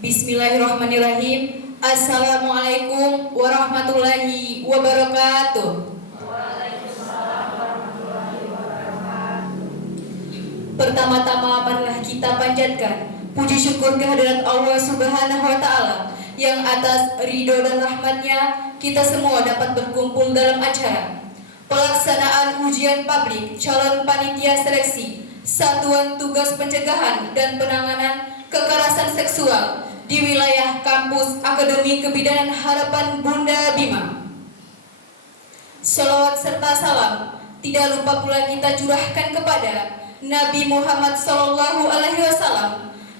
Bismillahirrahmanirrahim. Assalamualaikum warahmatullahi wabarakatuh. Pertama-tama marilah kita panjatkan puji syukur kehadirat Allah Subhanahu wa Ta'ala yang atas ridho dan rahmatnya kita semua dapat berkumpul dalam acara pelaksanaan ujian publik calon panitia seleksi Satuan Tugas Pencegahan dan Penanganan Kekerasan Seksual di wilayah kampus Akademi Kebidanan Harapan Bunda Bima. Shalawat serta salam tidak lupa pula kita curahkan kepada Nabi Muhammad SAW,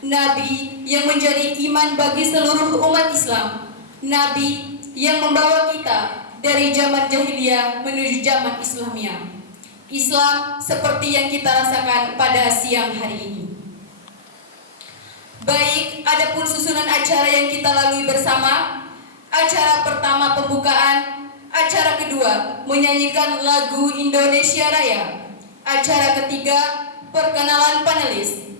Nabi yang menjadi iman bagi seluruh umat Islam, Nabi yang membawa kita dari zaman jahiliyah menuju zaman Islamiyah. Islam seperti yang kita rasakan pada siang hari ini. Baik, adapun susunan acara yang kita lalui bersama. Acara pertama pembukaan, acara kedua menyanyikan lagu Indonesia Raya, acara ketiga perkenalan panelis,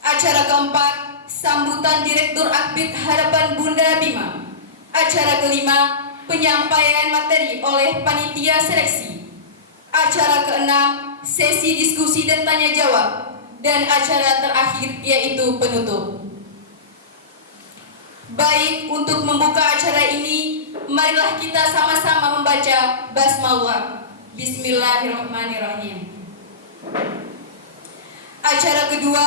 acara keempat sambutan Direktur Akbid Harapan Bunda Bima, acara kelima penyampaian materi oleh panitia seleksi, acara keenam sesi diskusi dan tanya jawab, dan acara terakhir yaitu penutup. Baik, untuk membuka acara ini, marilah kita sama-sama membaca basmalah. Bismillahirrahmanirrahim. Acara kedua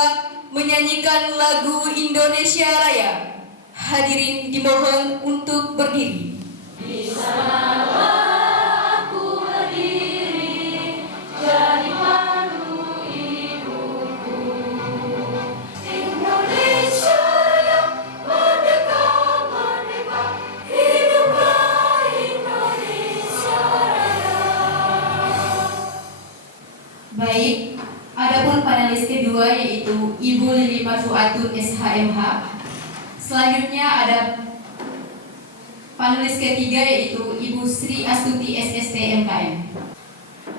menyanyikan lagu Indonesia Raya. Hadirin dimohon untuk berdiri. Baik, adapun panelis kedua yaitu Ibu Lili Marfuatun SHMH. Selanjutnya ada panelis ketiga yaitu Ibu Sri Astuti SST MKM.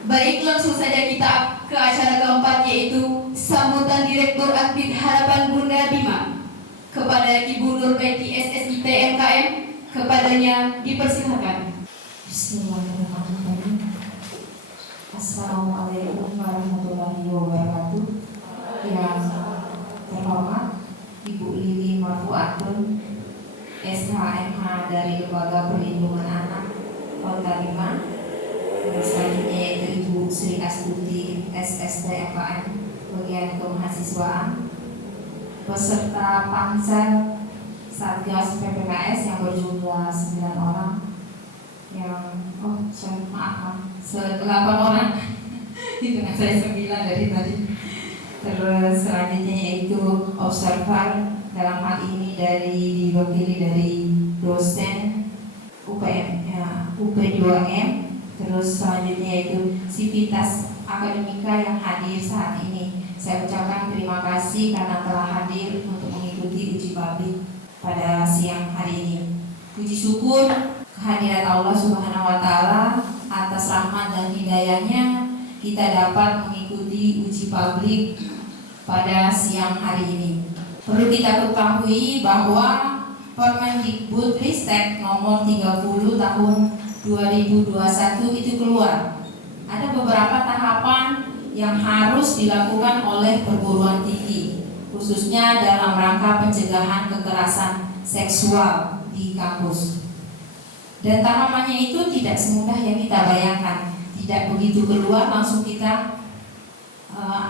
Baik, langsung saja kita ke acara keempat yaitu sambutan Direktur Akbid Harapan Bunda Bima kepada Ibu Nurbaiti SSIT MKM. Kepadanya dipersilakan. Bismillahirrahmanirrahim. Assalamualaikum warahmatullahi wabarakatuh. Yang terhormat Ibu Lili Marfuatun SHMH dari Lembaga Perlindungan Anak Kota Bima. Selanjutnya yaitu Ibu Sri Astuti SST MKM bagian kemahasiswaan, peserta pansel Satgas PPKS yang berjumlah 9 orang, yang 8 orang itu kan saya 9 dari tadi. Terus selanjutnya yaitu observer, dalam hal ini diwakili dari dosen UPM UP2M. Terus selanjutnya yaitu Sivitas Akademika yang hadir saat ini. Saya ucapkan terima kasih karena telah hadir untuk mengikuti uji publik pada siang hari ini. Puji syukur kehadirat Allah Subhanahu wa Ta'ala atas rahmat dan hidayahnya kita dapat mengikuti uji publik pada siang hari ini. Perlu kita ketahui bahwa Permendikbudristek nomor 30 tahun 2021 itu keluar. Ada beberapa tahapan yang harus dilakukan oleh perguruan tinggi, khususnya dalam rangka pencegahan kekerasan seksual di kampus. Dan tahapannya itu tidak semudah yang kita bayangkan. Tidak begitu keluar langsung kita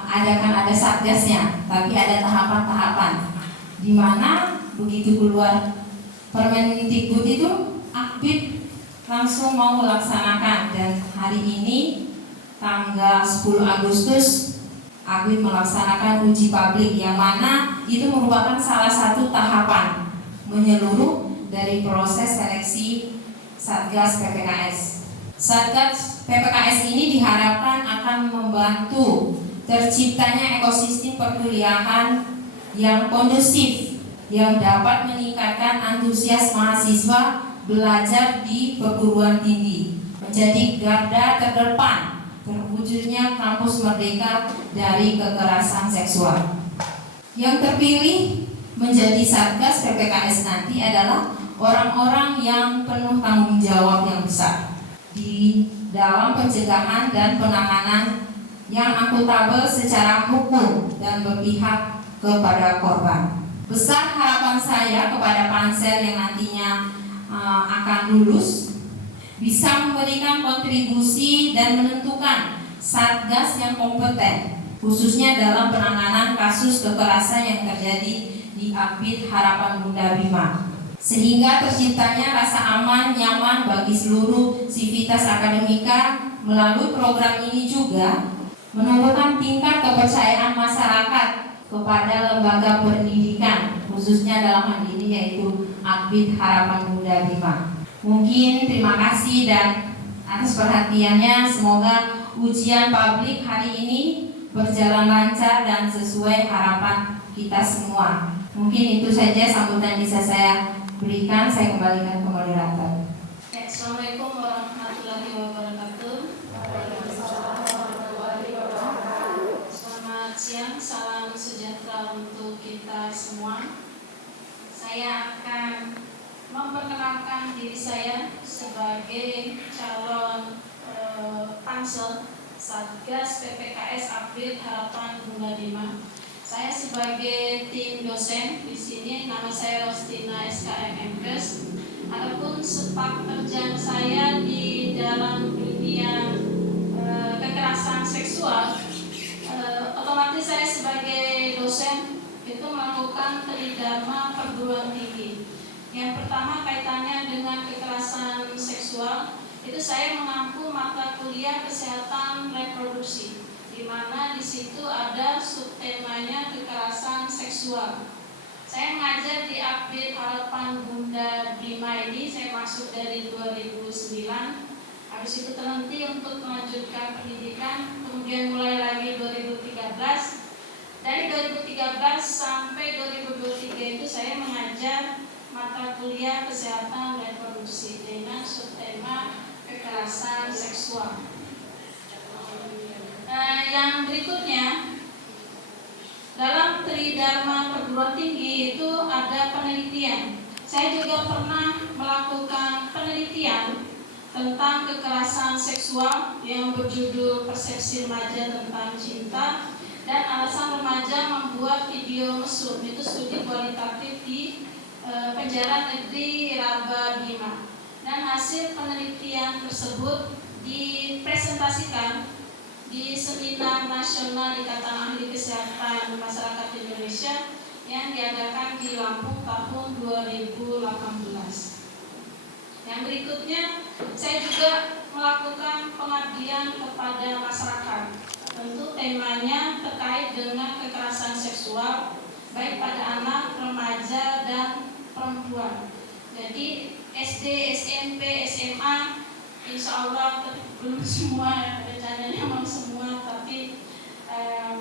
ada satgasnya, tapi ada tahapan-tahapan di mana begitu keluar Permendikbud itu Akbid langsung mau melaksanakan. Dan hari ini tanggal 10 Agustus Akbid melaksanakan uji publik, yang mana itu merupakan salah satu tahapan menyeluruh dari proses seleksi Satgas PPKS. Satgas PPKS ini diharapkan akan membantu terciptanya ekosistem perkuliahan yang kondusif, yang dapat meningkatkan antusias mahasiswa belajar di perguruan tinggi, menjadi garda terdepan terwujudnya kampus merdeka dari kekerasan seksual. Yang terpilih menjadi Satgas PPKS nanti adalah orang-orang yang penuh tanggung jawab yang besar di dalam pencegahan dan penanganan yang akuntabel secara hukum dan berpihak kepada korban. Besar harapan saya kepada pansel yang nantinya akan lulus bisa memberikan kontribusi dan menentukan satgas yang kompeten, khususnya dalam penanganan kasus kekerasan yang terjadi di Akbid Harapan Bunda Bima, sehingga terciptanya rasa aman, nyaman bagi seluruh sivitas akademika. Melalui program ini juga menumbuhkan tingkat kepercayaan masyarakat kepada lembaga pendidikan, khususnya dalam hal ini yaitu Akbid Harapan Bunda Bima. Mungkin terima kasih dan atas perhatiannya. Semoga ujian publik hari ini berjalan lancar dan sesuai harapan kita semua. Mungkin itu saja sambutan bisa saya berikan. Saya kembalikan ke moderator. Assalamualaikum warahmatullahi wabarakatuh. Selamat siang, salam sejahtera untuk kita semua. Saya akan memperkenalkan diri saya sebagai calon pansel Satgas PPKS Akbid Harapan Bunda Bima. Saya sebagai tim dosen di sini, nama saya Rostina SKM Mkes. Adapun sepak terjang saya di dalam dunia kekerasan seksual, otomatis saya sebagai dosen itu melakukan tridharma perguruan tinggi. Yang pertama kaitannya dengan kekerasan seksual, itu saya mengampu mata kuliah kesehatan reproduksi, di mana di situ ada subtemanya kekerasan seksual. Saya mengajar di Akbid Harapan Bunda Bima ini, saya masuk dari 2009. Habis itu terhenti untuk melanjutkan pendidikan, kemudian mulai lagi 2013. Dari 2013 sampai 2023 itu saya mengajar mata kuliah kesehatan reproduksi dengan subtema kekerasan seksual. Yang berikutnya, dalam tridharma perguruan tinggi itu ada penelitian. Saya juga pernah melakukan penelitian tentang kekerasan seksual yang berjudul Persepsi Remaja Tentang Cinta dan Alasan Remaja Membuat Video Mesum. Itu studi kualitatif di Penjara Negeri Raba Bima. Dan hasil penelitian tersebut dipresentasikan di Seminar Nasional Ikatan Ahli Kesehatan Masyarakat Indonesia yang diadakan di Lampung tahun 2018. Yang berikutnya, saya juga melakukan pengabdian kepada masyarakat. Tentu temanya terkait dengan kekerasan seksual baik pada anak, remaja, dan perempuan. Jadi SD, SMP, SMA, insya Allah belum semua, rencananya mau semua, tapi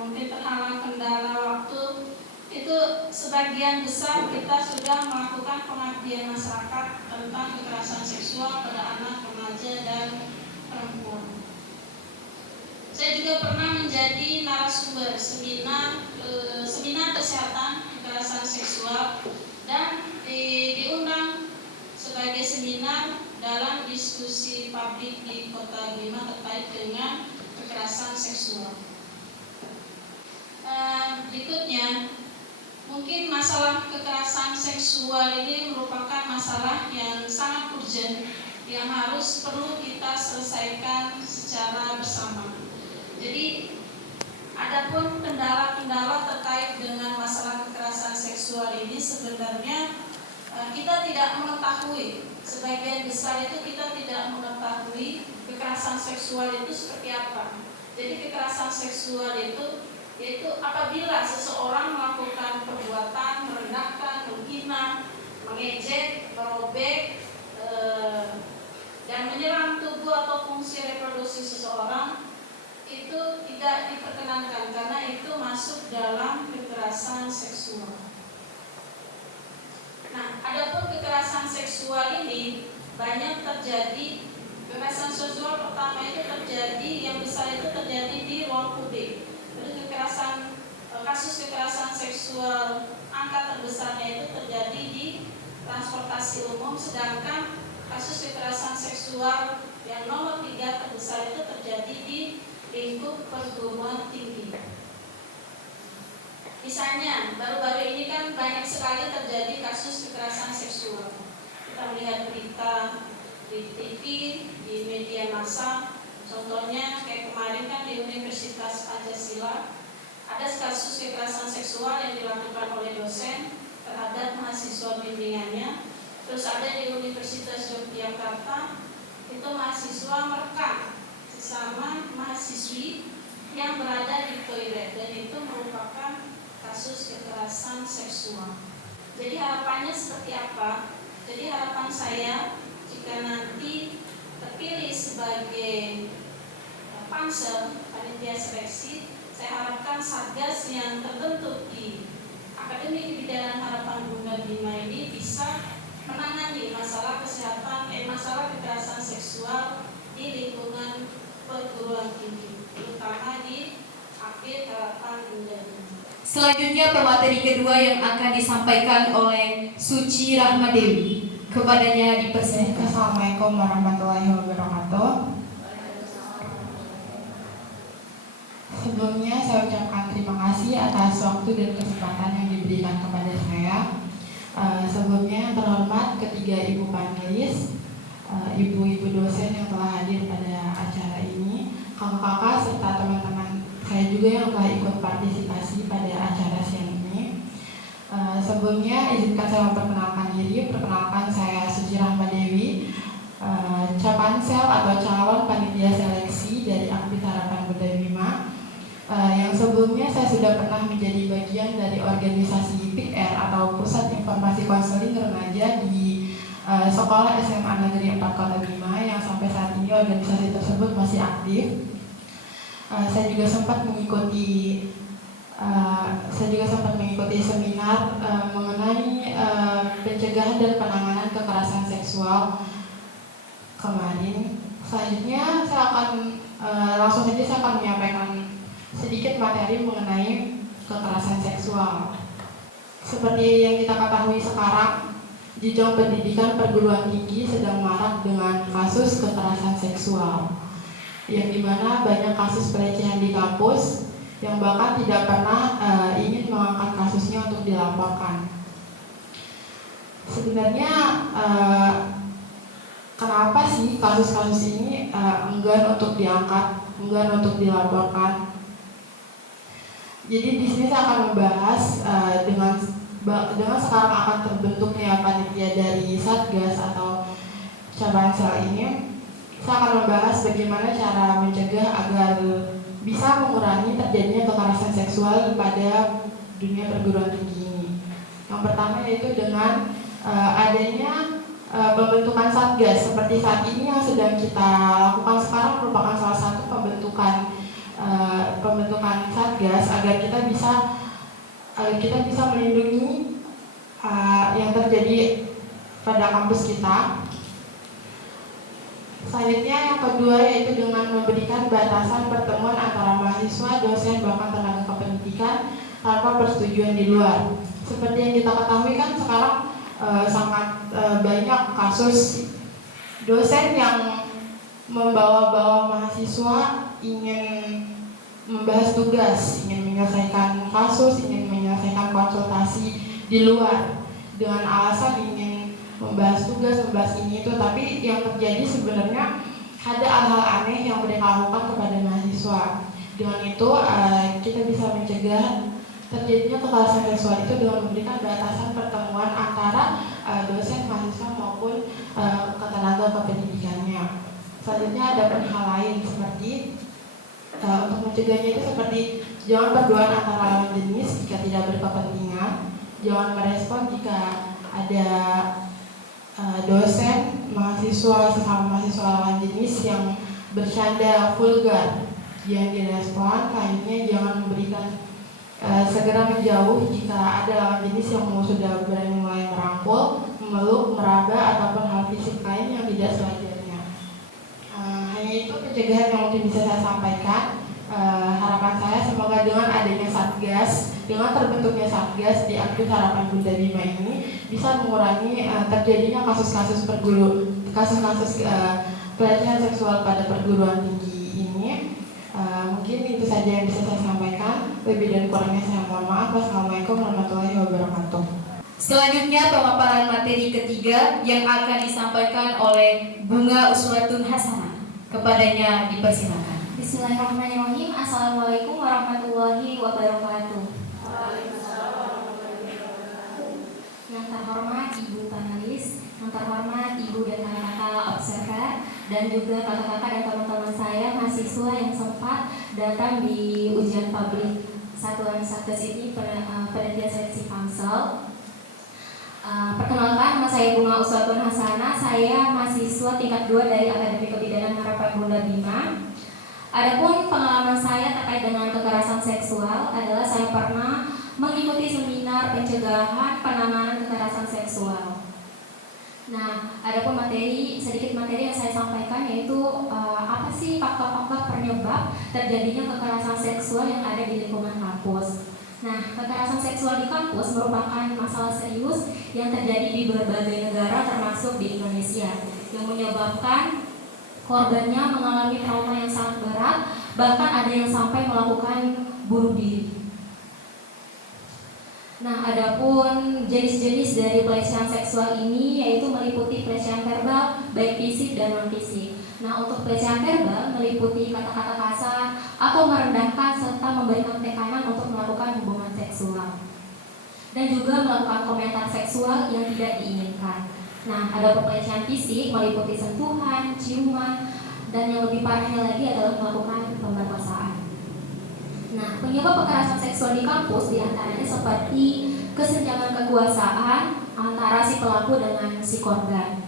mungkin terhalang kendala waktu. Itu sebagian besar kita sudah melakukan pengabdian masyarakat tentang kekerasan seksual pada anak, remaja, dan perempuan. Saya juga pernah menjadi narasumber seminar kesehatan kekerasan seksual dan diundang sebagai seminar dalam diskusi publik di Kota Bima terkait dengan kekerasan seksual. Berikutnya, mungkin masalah kekerasan seksual ini merupakan masalah yang sangat urgent yang perlu kita selesaikan secara bersama. Jadi, adapun kendala-kendala terkait dengan masalah kekerasan seksual ini sebenarnya kita tidak mengetahui. Sebagian besar itu kita tidak mengetahui kekerasan seksual itu seperti apa. Jadi kekerasan seksual itu yaitu apabila seseorang melakukan perbuatan merendahkan, menghina, mengejek, merobek, dan menyerang tubuh atau fungsi reproduksi seseorang, itu tidak diperkenankan karena itu masuk dalam kekerasan seksual. Nah, adapun kekerasan seksual ini banyak terjadi. Kekerasan seksual pertama itu terjadi, yang besar itu terjadi di ruang publik. Jadi kekerasan kasus kekerasan seksual angka terbesarnya itu terjadi di transportasi umum, sedangkan kasus kekerasan seksual yang nomor 3 terbesar itu terjadi di lingkup perguruan tinggi. Misalnya, baru-baru ini kan banyak sekali terjadi kasus kekerasan seksual. Kita melihat berita di TV, di media massa. Contohnya kayak kemarin kan di Universitas Pancasila ada kasus kekerasan seksual yang dilakukan oleh dosen terhadap mahasiswa bimbingannya. Terus ada di Universitas Yogyakarta itu mahasiswa merekam sesama mahasiswi yang berada di toilet, dan itu merupakan kasus kekerasan seksual. Jadi harapannya seperti apa? Jadi harapan saya jika nanti terpilih sebagai pansel panitia seleksi, saya harapkan satgas yang terbentuk di Akademi Kebidanan Harapan Bunda Bima ini bisa menangani masalah kesehatan, masalah kekerasan seksual di lingkungan perguruan tinggi, terutama di Akademi Harapan Bunda Bima. Selanjutnya pemateri kedua yang akan disampaikan oleh Suci Rahmadewi. Kepadanya dipersilakan. Assalamualaikum warahmatullahi wabarakatuh. Sebelumnya saya ucapkan terima kasih atas waktu dan kesempatan yang diberikan kepada saya. Sebelumnya yang terhormat ketiga ibu panelis, ibu-ibu dosen yang telah hadir pada acara ini, kakak-kakak serta teman-teman saya juga yang telah ikut partisipasi pada acara siang ini. Sebelumnya izinkan saya memperkenalkan diri. Perkenalkan, saya Suci Rahmadewi, Capansel atau calon panitia seleksi dari Akademi Harapan Bunda Bima. Yang sebelumnya saya sudah pernah menjadi bagian dari organisasi PIKR atau Pusat Informasi Konseling Remaja di Sekolah SMA Negeri 4 Kota Bima, yang sampai saat ini organisasi tersebut masih aktif. Saya juga sempat mengikuti seminar mengenai pencegahan dan penanganan kekerasan seksual kemarin. Selanjutnya saya akan langsung saja saya akan menyampaikan sedikit materi mengenai kekerasan seksual. Seperti yang kita ketahui sekarang, jenjang pendidikan perguruan tinggi sedang marak dengan kasus kekerasan seksual, yang dimana banyak kasus pelecehan di kampus yang bahkan tidak pernah ingin mengangkat kasusnya untuk dilaporkan. Sebenarnya kenapa sih kasus-kasus ini enggan untuk diangkat, enggan untuk dilaporkan? Jadi di sini saya akan membahas dengan sekarang akan terbentuknya panitia dari Satgas atau Capansel ini, saya akan membahas bagaimana cara mencegah agar bisa mengurangi terjadinya kekerasan seksual pada dunia perguruan tinggi ini. Yang pertama yaitu dengan adanya pembentukan Satgas seperti saat ini yang sedang kita lakukan sekarang, merupakan salah satu pembentukan Satgas agar kita bisa melindungi yang terjadi pada kampus kita. Selanjutnya yang kedua yaitu dengan memberikan batasan pertemuan antara mahasiswa, dosen, bahkan tenaga kependidikan tanpa persetujuan di luar. Seperti yang kita ketahui kan sekarang sangat banyak kasus dosen yang membawa-bawa mahasiswa ingin membahas tugas, ingin menyelesaikan kasus, ingin menyelesaikan konsultasi di luar dengan alasan ingin membahas tugas, membahas ini itu, tapi yang terjadi sebenarnya ada hal-hal aneh yang mereka lakukan kepada mahasiswa. Dengan itu kita bisa mencegah terjadinya kekerasan seksual itu dengan memberikan batasan pertemuan antara dosen, mahasiswa maupun tenaga kependidikannya. Selanjutnya ada hal lain seperti untuk mencegahnya itu seperti jangan berduaan antara lawan jenis jika tidak berkepentingan, jangan merespon jika ada dosen, mahasiswa, sesama mahasiswa lawan jenis yang bercanda vulgar, jangan direspon. Selanjutnya jangan memberikan segera menjauh jika ada lawan jenis yang sudah berani mulai merangkul, memeluk, meraba, ataupun hal fisik lain yang tidak sewajarnya. Hanya itu pencegahan yang mungkin bisa saya sampaikan. Harapan saya semoga dengan adanya Satgas Dengan terbentuknya Satgas di Aktif Harapan Bunda Bima ini bisa mengurangi terjadinya kasus-kasus pelecehan seksual pada perguruan tinggi ini. Mungkin itu saja yang bisa saya sampaikan. Lebih dan kurangnya saya mohon maaf. Wassalamualaikum warahmatullahi wabarakatuh. Selanjutnya pemaparan materi ketiga yang akan disampaikan oleh Bunga Uswatun Hasanah. Kepadanya dipersilakan. Bismillahirrahmanirrahim. Assalamualaikum warahmatullahi wabarakatuh. Yang terhormat Ibu panelis, yang terhormat Ibu dan kakak-kakak observer, dan juga kakak-kakak dan teman-teman saya mahasiswa yang sempat datang di ujian publik Satuan Satgas ini penelitian seleksi Pansel. Perkenalkan, nama saya Bunga Uswatun Hasanah. Saya mahasiswa tingkat 2 dari Akademi Kebidanan Harapan Bunda Bima. Adapun pengalaman saya terkait dengan kekerasan seksual adalah saya pernah mengikuti seminar pencegahan penanganan kekerasan seksual. Nah, adapun sedikit materi yang saya sampaikan yaitu apa sih faktor-faktor penyebab terjadinya kekerasan seksual yang ada di lingkungan kampus. Nah, kekerasan seksual di kampus merupakan masalah serius yang terjadi di berbagai negara termasuk di Indonesia, yang menyebabkan korbannya mengalami trauma yang sangat berat, bahkan ada yang sampai melakukan bunuh diri. Nah, adapun jenis-jenis dari pelecehan seksual ini yaitu meliputi pelecehan verbal, baik fisik dan non-fisik. Nah, untuk pelecehan verbal meliputi kata-kata kasar atau merendahkan serta memberikan tekanan untuk melakukan hubungan seksual. Dan juga melakukan komentar seksual yang tidak diinginkan. Nah, adapun pelecehan fisik meliputi sentuhan, ciuman, dan yang lebih parahnya lagi adalah melakukan pemerkosaan. Nah, penyebab kekerasan seksual di kampus diantaranya seperti kesenjangan kekuasaan antara si pelaku dengan si korban.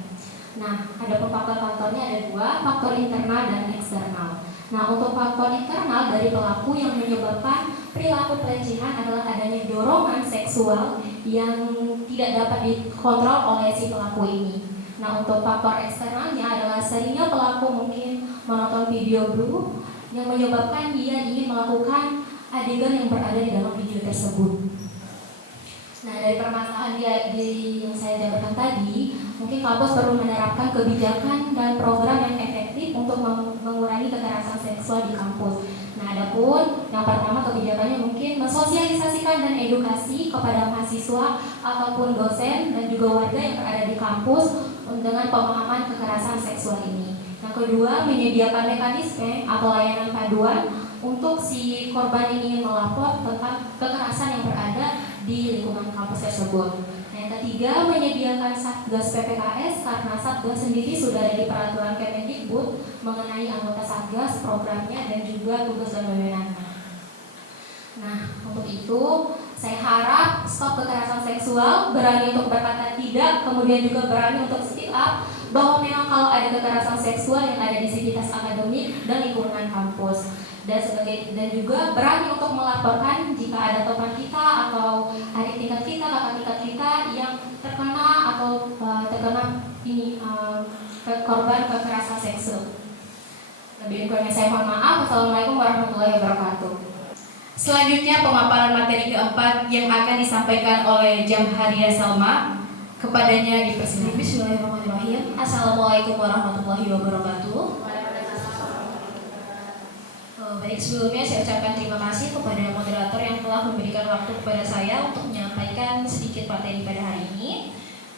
Nah, ada faktor-faktornya ada 2, faktor internal dan eksternal. Nah, untuk faktor internal dari pelaku yang menyebabkan perilaku pelecehan adalah adanya dorongan seksual yang tidak dapat dikontrol oleh si pelaku ini. Nah, untuk faktor eksternalnya adalah seringnya pelaku mungkin menonton video blue yang menyebabkan dia ingin melakukan adegan yang berada di dalam video tersebut. Nah, dari permasalahan yang saya jabarkan tadi, mungkin kampus perlu menerapkan kebijakan dan program yang efektif untuk mengurangi kekerasan seksual di kampus. Nah, adapun yang pertama kebijakannya mungkin mensosialisasikan dan edukasi kepada mahasiswa ataupun dosen dan juga warga yang berada di kampus dengan pemahaman kekerasan seksual ini. Yang kedua, menyediakan mekanisme atau layanan paduan untuk si korban ini melapor tentang kekerasan yang berada di lingkungan kampus tersebut. Nah, yang ketiga, menyediakan Satgas PPKS karena Satgas sendiri sudah ada di peraturan Kemendikbud mengenai anggota Satgas, programnya dan juga tugas dan wewenangnya. Nah, untuk itu saya harap stop kekerasan seksual, berani untuk berkata tidak, kemudian juga berani untuk speak up bahwa memang kalau ada kekerasan seksual yang ada di sivitas akademik dan lingkungan kampus. Dan juga berani untuk melaporkan jika ada teman kita atau adik tingkat kita, kakak tingkat kita yang terkena atau korban kekerasan seksual. Lebih kurangnya saya mohon maaf. Wassalamualaikum warahmatullahi wabarakatuh. Selanjutnya pemaparan materi keempat yang akan disampaikan oleh Jamharia Salma. Kepadanya dipersilakan. Bismillahirrahmanirrahim. Assalamualaikum warahmatullahi wabarakatuh. Baik, sebelumnya saya ucapkan terima kasih kepada moderator yang telah memberikan waktu kepada saya untuk menyampaikan sedikit materi pada hari ini.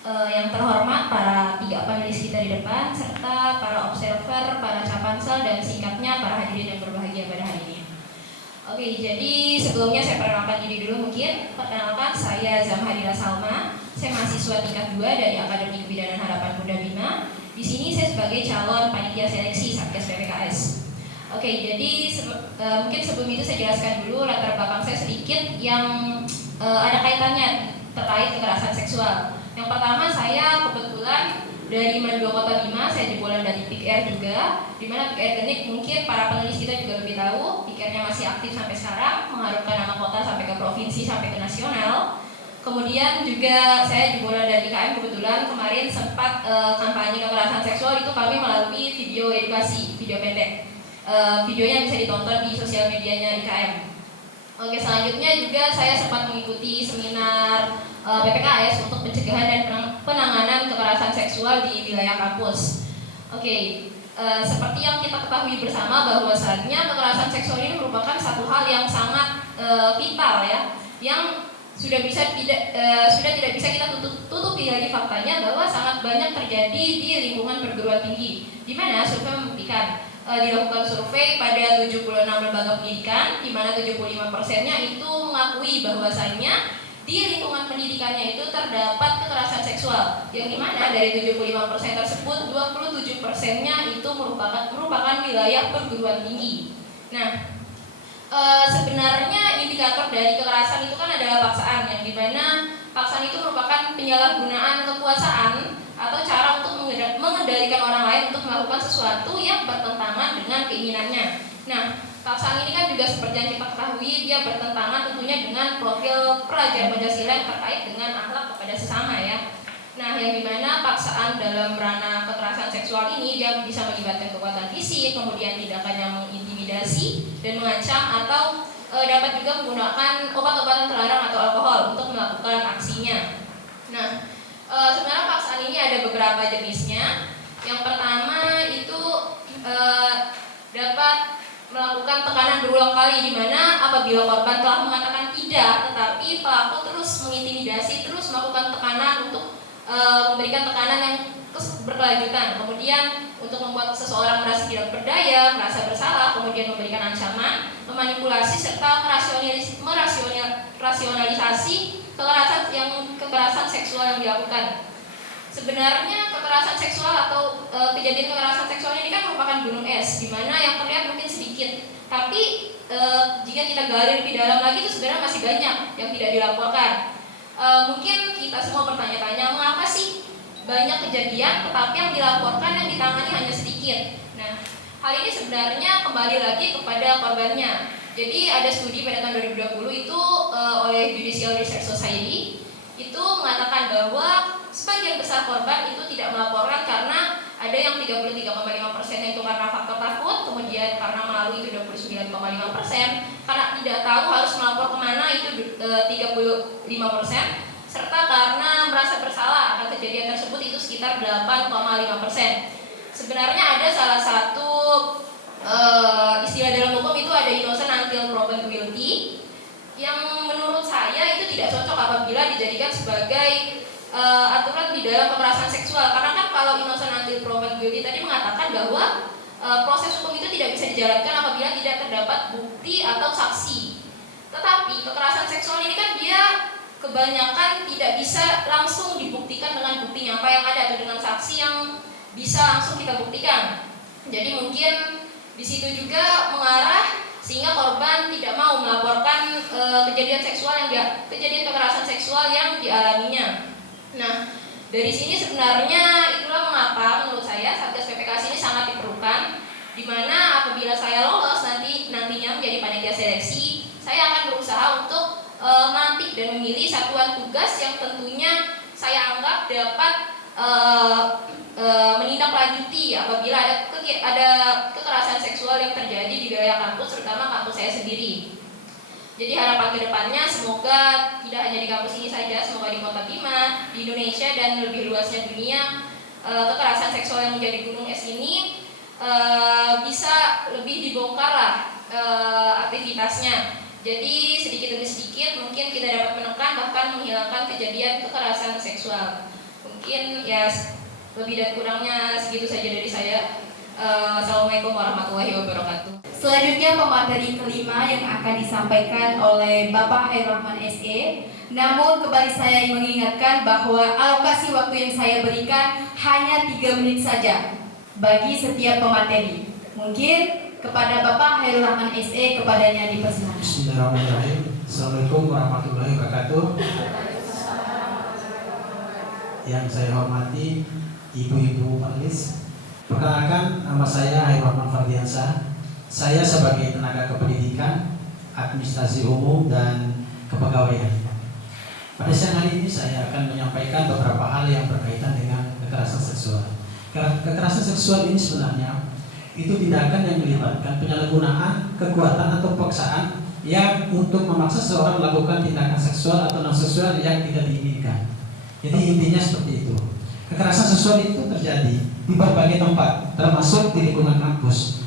Yang terhormat para 3 panelis kita di depan, serta para observer, para capansel, dan singkatnya para hadirin yang berbahagia pada hari ini. Oke, jadi sebelumnya saya perkenalkan diri dulu mungkin. Perkenalkan, saya Zamharira Salma. Saya mahasiswa tingkat 2 dari Akademi Kebidanan Harapan Bunda Bima. Di sini saya sebagai calon panitia seleksi Satgas PPKS. Oke, jadi mungkin sebelum itu saya jelaskan dulu latar belakang saya sedikit yang ada kaitannya terkait kekerasan seksual. Yang pertama, saya kebetulan dari Manado Kota Bima, saya jebolan dari PIKR juga, dimana PIKR Genik mungkin para penulis kita juga lebih tahu, PIKR-nya masih aktif sampai sekarang, mengharumkan nama kota sampai ke provinsi, sampai ke nasional. Kemudian juga saya jebolan dari IKM, kebetulan kemarin sempat kampanye kekerasan seksual itu kami melalui video edukasi, video pendek. Videonya bisa ditonton di sosial medianya IKM. Oke, selanjutnya juga saya sempat mengikuti seminar PPKS untuk pencegahan dan penanganan kekerasan seksual di wilayah kampus. Oke, seperti yang kita ketahui bersama bahwasannya kekerasan seksual ini merupakan satu hal yang sangat vital ya, yang sudah tidak bisa kita tutupi lagi faktanya bahwa sangat banyak terjadi di lingkungan perguruan tinggi, di mana survei membuktikan dilakukan survei pada 76 lembaga pendidikan, di mana 75%-nya itu mengakui bahwasannya di lingkungan pendidikannya itu terdapat kekerasan seksual, yang dimana dari 75% tersebut 27%-nya itu merupakan wilayah perguruan tinggi. Nah, sebenarnya indikator dari kekerasan itu kan adalah paksaan, yang dimana paksaan itu merupakan penyalahgunaan kekuasaan atau cara untuk mengendalikan orang lain untuk melakukan sesuatu yang bertentangan dengan keinginannya. Nah, paksaan ini kan juga seperti yang kita ketahui, dia bertentangan tentunya dengan profil pelajar Pancasila yang terkait dengan akhlak kepada sesama ya. Nah, yang dimana paksaan dalam ranah kekerasan seksual ini dia bisa melibatkan kekuatan fisik, kemudian tindakan yang mengintimidasi dan mengancam, atau dapat juga menggunakan obat-obatan terlarang atau alkohol untuk melakukan aksinya. Nah, sebenarnya paksaan ini ada beberapa jenisnya. Yang pertama itu dapat melakukan tekanan berulang kali, di mana apabila korban telah mengatakan tidak, tetapi pelaku terus mengintimidasi, terus melakukan tekanan untuk memberikan tekanan yang berkelanjutan, kemudian untuk membuat seseorang merasa tidak berdaya, merasa bersalah, kemudian memberikan ancaman, memanipulasi serta merasionalisasi kekerasan seksual yang dilakukan. Sebenarnya kekerasan seksual atau kejadian kekerasan seksual ini kan merupakan gunung es, di mana yang terlihat mungkin sedikit, tapi jika kita gali lebih dalam lagi itu sebenarnya masih banyak yang tidak dilaporkan. Mungkin kita semua bertanya-tanya, mengapa sih banyak kejadian tetapi yang dilaporkan, yang ditangani hanya sedikit? Nah, hal ini sebenarnya kembali lagi kepada korbannya. Jadi ada studi pada tahun 2020 itu oleh Judicial Research Society itu mengatakan bahwa sebagian besar korban itu tidak melaporkan karena ada yang 33,5% itu karena faktor takut, kemudian karena malu itu 29,5%, karena tidak tahu harus melapor kemana itu 35%, serta karena merasa bersalah akan kejadian tersebut itu sekitar 8,5%. Sebenarnya ada salah satu istilah dalam hukum itu ada innocent until proven guilty, yang menurut saya itu tidak cocok apabila dijadikan sebagai aturan di dalam kekerasan seksual, karena kan kalau innocent until proven guilty tadi mengatakan bahwa proses hukum itu tidak bisa dijalankan apabila tidak terdapat bukti atau saksi. Tetapi kekerasan seksual ini kan dia kebanyakan tidak bisa langsung dibuktikan dengan bukti nyata yang ada atau dengan saksi yang bisa langsung kita buktikan. Jadi mungkin di situ juga mengarah sehingga korban tidak mau melaporkan kejadian kekerasan seksual yang dialaminya. Nah, dari sini sebenarnya itulah mengapa menurut saya Satgas PPKS ini sangat diperlukan, di mana apabila saya lolos nantinya menjadi panitia seleksi, saya akan berusaha untuk melantik dan memilih satuan tugas yang tentunya saya anggap dapat menindaklanjuti apabila ada kekerasan seksual yang terjadi di wilayah kampus, terutama kampus saya sendiri. Jadi harapan kedepannya semoga tidak hanya di kampus ini saja, semoga di Kota Bima, di Indonesia dan lebih luasnya dunia, kekerasan seksual yang menjadi gunung es ini bisa lebih dibongkar lah aktivitasnya. Jadi sedikit demi sedikit mungkin kita dapat menekan bahkan menghilangkan kejadian kekerasan seksual. Mungkin ya lebih dan kurangnya segitu saja dari saya. Assalamualaikum warahmatullahi wabarakatuh. Selanjutnya pemateri kelima yang akan disampaikan oleh Bapak Hairul Rahman SE. Namun kembali saya mengingatkan bahwa alokasi waktu yang saya berikan hanya 3 menit saja bagi setiap pemateri. Mungkin kepada Bapak Hairul Rahman SE kepadanya dipersilakan. Bismillahirrahmanirrahim. Assalamualaikum warahmatullahi wabarakatuh. Yang saya hormati ibu-ibu panelis, perkenalkan nama saya Hairul Rahman Fardiansyah. Saya sebagai tenaga kependidikan, administrasi umum dan kepegawaian. Pada siang hari ini saya akan menyampaikan beberapa hal yang berkaitan dengan kekerasan seksual. Kekerasan seksual ini sebenarnya itu tindakan yang melibatkan penyalahgunaan kekuatan atau paksaan yang untuk memaksa seseorang melakukan tindakan seksual atau non seksual yang tidak diinginkan. Jadi intinya seperti itu. Kekerasan seksual itu terjadi di berbagai tempat, termasuk di lingkungan kampus.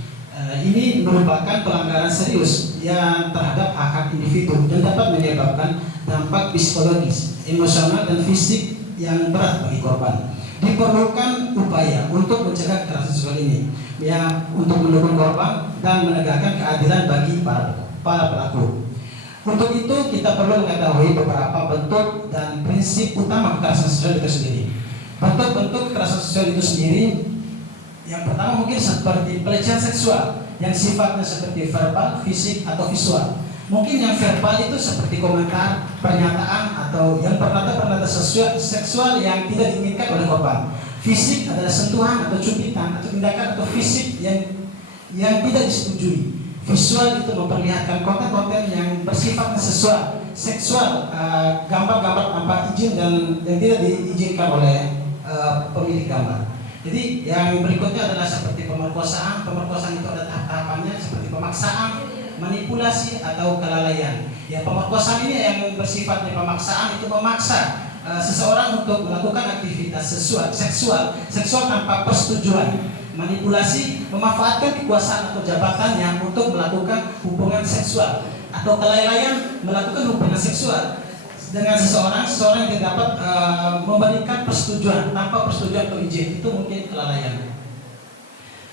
Ini merupakan pelanggaran serius yang terhadap hak-hak individu dan dapat menyebabkan dampak psikologis, emosional, dan fisik yang berat bagi korban. Diperlukan upaya untuk mencegah kekerasan seksual ini, ya, untuk mendukung korban dan menegakkan keadilan bagi para pelaku. Untuk itu kita perlu mengetahui beberapa bentuk dan prinsip utama kekerasan seksual itu sendiri. Bentuk-bentuk kekerasan seksual itu sendiri, yang pertama mungkin seperti pelecehan seksual yang sifatnya seperti verbal, fisik, atau visual. Mungkin yang verbal itu seperti komentar, pernyataan, atau yang pernyataan seksual yang tidak diinginkan oleh korban. Fisik adalah sentuhan atau cubitan atau tindakan atau fisik yang tidak disetujui. Visual itu memperlihatkan konten-konten yang bersifat seksual, gambar-gambar tanpa izin dan yang tidak diizinkan oleh pemilik gambar. Jadi yang berikutnya adalah seperti pemerkosaan. Pemerkosaan itu ada tahap-tahapannya seperti pemaksaan, manipulasi, atau kelalaian. Ya, pemerkosaan ini yang bersifatnya pemaksaan, itu memaksa seseorang untuk melakukan aktivitas seksual tanpa persetujuan. Manipulasi memanfaatkan kekuasaan atau jabatannya untuk melakukan hubungan seksual, atau kelalaian melakukan hubungan seksual dengan seseorang yang tidak dapat memberikan persetujuan, tanpa persetujuan atau izin, itu mungkin kelalaian.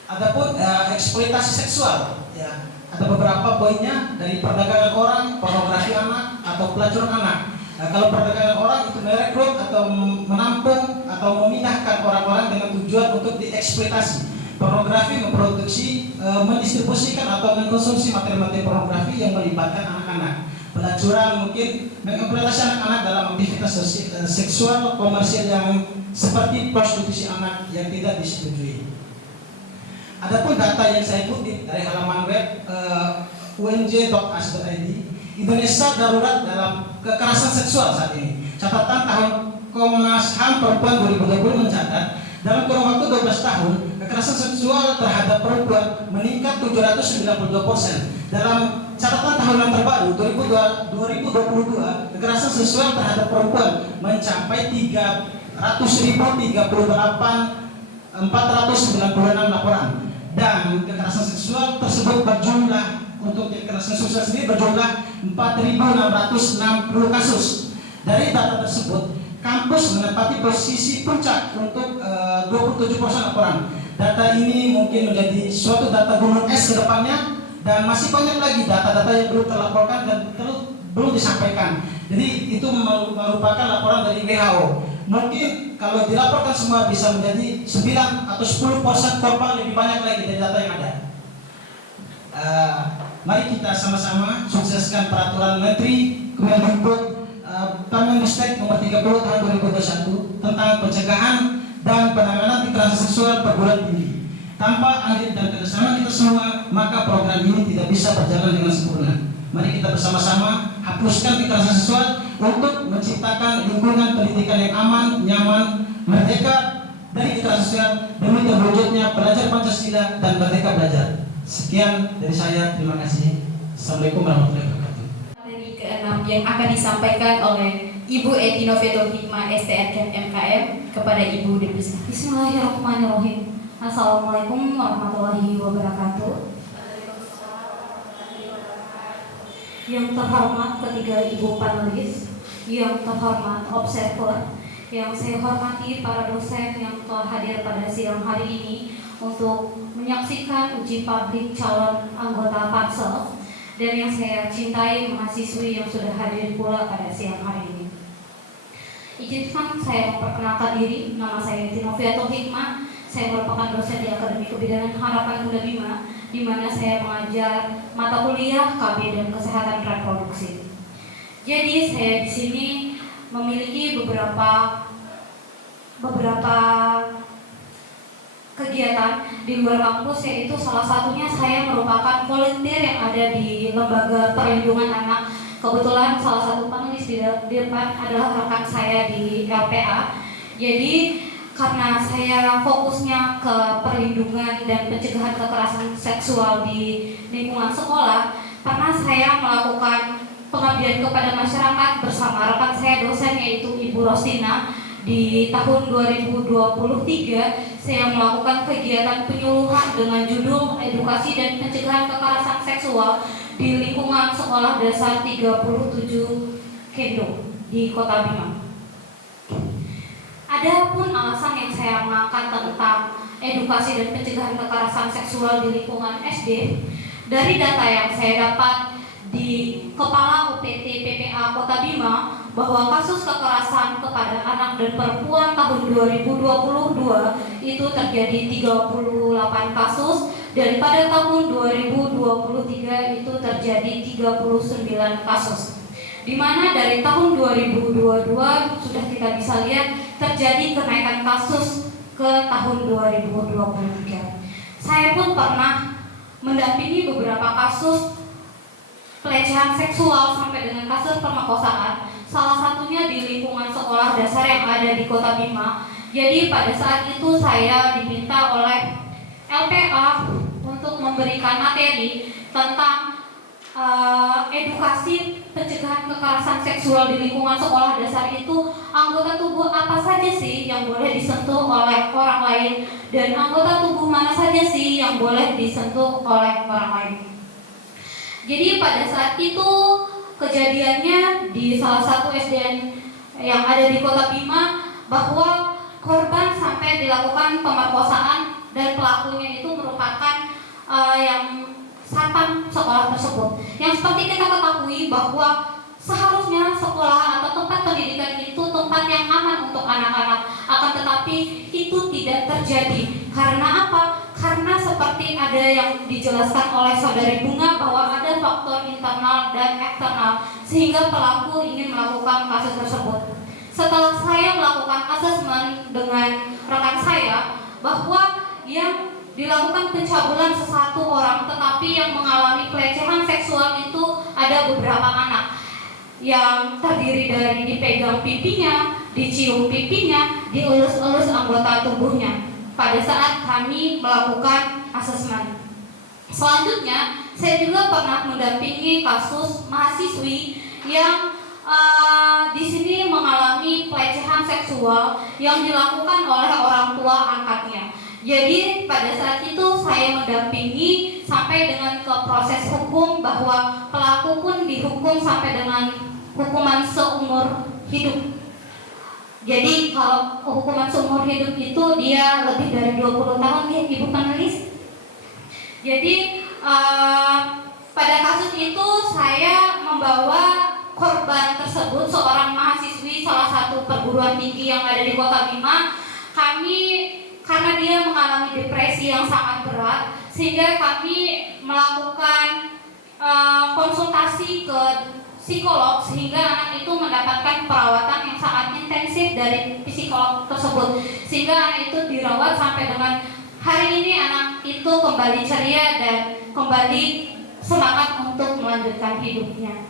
Adapun eksploitasi seksual, ya, ada beberapa poinnya, dari perdagangan orang, pornografi anak, atau pelacuran anak. Kalau perdagangan orang itu merekrut atau menampung atau memindahkan orang-orang dengan tujuan untuk dieksploitasi. Pornografi memproduksi, mendistribusikan atau mengkonsumsi materi-materi pornografi yang melibatkan anak-anak. Pelacuran mungkin mengeksploitasi anak-anak dalam aktivitas seksual komersial yang seperti prostitusi anak yang tidak disetujui. Adapun data yang saya kutip dari halaman web unj.as.id, Indonesia darurat dalam kekerasan seksual saat ini. Catatan tahun Komnas HAM Perempuan 2020 mencatat dalam kurun waktu 12 tahun kekerasan seksual terhadap perempuan meningkat 792%. Dalam catatan tahun yang terbaru 2022, kekerasan seksual terhadap perempuan mencapai 300.038.496 laporan, dan kekerasan seksual tersebut untuk kekerasan seksual sendiri berjumlah 4.660 kasus. Dari data tersebut, kampus menempati posisi puncak untuk 27% laporan. Data ini mungkin menjadi suatu data gunung es ke depannya, dan masih banyak lagi data-data yang belum terlaporkan dan belum disampaikan. Jadi itu merupakan laporan dari WHO. Mungkin kalau dilaporkan semua bisa menjadi 9 atau 10% korban, lebih banyak lagi dari data yang ada. Mari kita sama-sama sukseskan peraturan Menteri Kemendikbud Permendikbud nomor 30 tahun 2021 tentang pencegahan dan penanganan kekerasan seksual perguruan tinggi. Tanpa andil dan kerjasama kita semua, maka program ini tidak bisa berjalan dengan sempurna. Mari kita bersama-sama hapuskan kekerasan seksual untuk menciptakan lingkungan pendidikan yang aman, nyaman, merdeka dari kekerasan seksual demi terwujudnya pelajar Pancasila dan merdeka belajar. Sekian dari saya, terima kasih. Assalamualaikum warahmatullahi wabarakatuh. Materi ke-6 yang akan disampaikan oleh Ibu Eti Novetul Hikmah STNK MKM kepada Ibu Deputi. Bismillahirrahmanirrahim. Assalamualaikum warahmatullahi wabarakatuh. Yang terhormat ketiga ibu panelis, yang terhormat observer, yang saya hormati para dosen yang telah hadir pada siang hari ini untuk menyaksikan uji publik calon anggota Pansel, dan yang saya cintai mahasiswi yang sudah hadir pula pada siang hari ini. Izinkan saya memperkenalkan diri. Nama saya Tinoviatul Hikmah. Saya merupakan dosen di Akademi Kebidanan Harapan Bunda Bima, di mana saya mengajar mata kuliah KB dan Kesehatan Reproduksi. Jadi saya di sini memiliki beberapa kegiatan di luar kampus, yaitu salah satunya saya merupakan volunteer yang ada di Lembaga Perlindungan Anak. Kebetulan salah satu panelis di depan adalah rekan saya di LPA. Jadi karena saya fokusnya ke perlindungan dan pencegahan kekerasan seksual di lingkungan sekolah, pernah saya melakukan pengabdian kepada masyarakat bersama rekan saya dosen yaitu Ibu Rostina. Di tahun 2023 saya melakukan kegiatan penyuluhan dengan judul Edukasi dan Pencegahan Kekerasan Seksual di lingkungan Sekolah Dasar 37 Kendo di Kota Bima. Adapun alasan yang saya mengangkat tentang edukasi dan pencegahan kekerasan seksual di lingkungan SD, dari data yang saya dapat di Kepala UPT PPA Kota Bima, bahwa kasus kekerasan kepada anak dan perempuan tahun 2022 itu terjadi 38 kasus, dan pada tahun 2023 itu terjadi 39 kasus. Di mana dari tahun 2022 sudah kita bisa lihat terjadi kenaikan kasus ke tahun 2023. Saya pun pernah mendampingi beberapa kasus pelecehan seksual sampai dengan kasus pemerkosaan, salah satunya di lingkungan sekolah dasar yang ada di Kota Bima. Jadi pada saat itu saya diminta oleh LPA untuk memberikan materi tentang edukasi pencegahan kekerasan seksual di lingkungan sekolah dasar itu, anggota tubuh apa saja sih yang boleh disentuh oleh orang lain, dan anggota tubuh mana saja sih yang boleh disentuh oleh orang lain. Jadi pada saat itu kejadiannya di salah satu SDN yang ada di Kota Bima, bahwa korban sampai dilakukan pemerkosaan dan pelakunya itu merupakan yang satpam sekolah tersebut. Yang seperti kita ketahui bahwa seharusnya sekolah atau tempat pendidikan itu tempat yang aman untuk anak-anak, akan tetapi itu tidak terjadi. Karena apa? Karena seperti ada yang dijelaskan oleh Saudari Bunga bahwa ada faktor internal dan eksternal sehingga pelaku ingin melakukan kasus tersebut. Setelah saya melakukan asesmen dengan rekan saya bahwa yang dilakukan pencabulan sesatu orang, tetapi yang mengalami pelecehan seksual itu ada beberapa anak yang terdiri dari dipegang pipinya, dicium pipinya, dielus-elus anggota tubuhnya pada saat kami melakukan asesmen. Selanjutnya, saya juga pernah mendampingi kasus mahasiswi yang di sini mengalami pelecehan seksual yang dilakukan oleh orang tua angkatnya. Jadi pada saat itu saya mendampingi sampai dengan ke proses hukum, bahwa pelaku pun dihukum sampai dengan hukuman seumur hidup. Jadi kalau hukuman seumur hidup itu dia lebih dari 20 tahun ya Ibu panelis. Jadi pada kasus itu saya membawa korban tersebut, seorang mahasiswi salah satu perguruan tinggi yang ada di Kota Bima. Kami karena dia mengalami depresi yang sangat berat, sehingga kami melakukan konsultasi ke psikolog, sehingga anak itu mendapatkan perawatan yang sangat intensif dari psikolog tersebut, sehingga anak itu dirawat sampai dengan hari ini anak itu kembali ceria dan kembali semangat untuk melanjutkan hidupnya.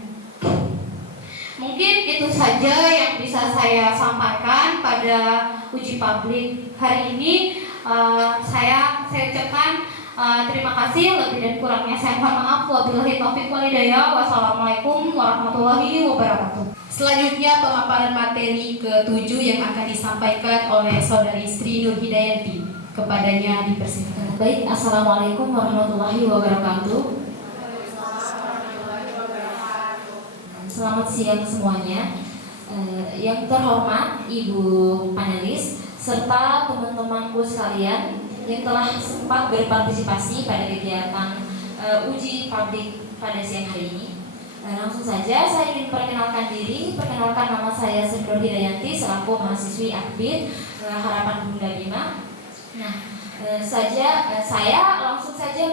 Mungkin itu saja yang bisa saya sampaikan pada uji publik hari ini. Saya ucapkan terima kasih, lebih dan kurangnya saya mohon maaf. Wabillahi taufiq wal hidayah. Wassalamualaikum warahmatullahi wabarakatuh. Selanjutnya pemaparan materi ke-7 yang akan disampaikan oleh Saudari Sri Nur Hidayati. Kepadanya dipersilakan. Baik, assalamualaikum warahmatullahi wabarakatuh. Selamat siang semuanya. Yang terhormat Ibu panelis serta teman-temanku sekalian yang telah sempat berpartisipasi pada kegiatan uji publik pada siang hari ini. Langsung saja saya ingin perkenalkan diri. Perkenalkan, nama saya Sri Nur Hidayati selaku mahasiswi Akbid Harapan Bunda Bima. Nah, saya langsung saja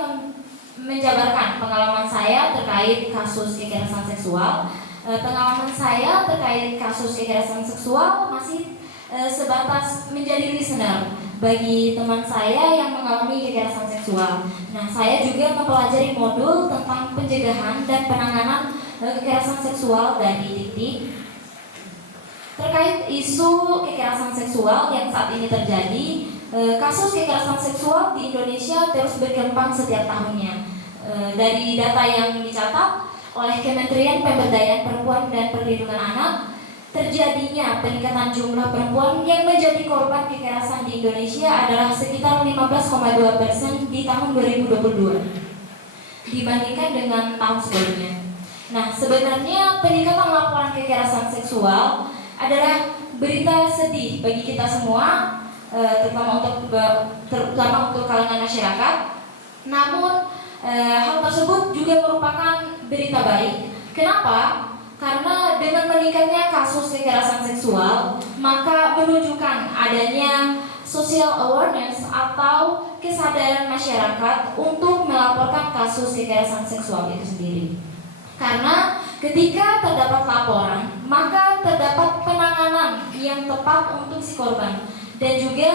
menjabarkan pengalaman saya terkait kasus kekerasan seksual. Pengalaman saya terkait kasus kekerasan seksual masih sebatas menjadi listener bagi teman saya yang mengalami kekerasan seksual. Nah, saya juga mempelajari modul tentang pencegahan dan penanganan kekerasan seksual dari Dikti. Terkait isu kekerasan seksual yang saat ini terjadi, kasus kekerasan seksual di Indonesia terus berkembang setiap tahunnya. dari data yang dicatat oleh Kementerian Pemberdayaan Perempuan dan Perlindungan Anak, terjadinya peningkatan jumlah perempuan yang menjadi korban kekerasan di Indonesia adalah sekitar 15,2% di tahun 2022 dibandingkan dengan tahun sebelumnya. Nah, sebenarnya peningkatan laporan kekerasan seksual adalah berita sedih bagi kita semua, terutama untuk kalangan masyarakat. Namun hal tersebut juga merupakan berita baik. Kenapa? Karena dengan meningkatnya kasus kekerasan seksual, maka menunjukkan adanya social awareness atau kesadaran masyarakat untuk melaporkan kasus kekerasan seksual itu sendiri. Karena ketika terdapat laporan, maka terdapat penanganan yang tepat untuk si korban dan juga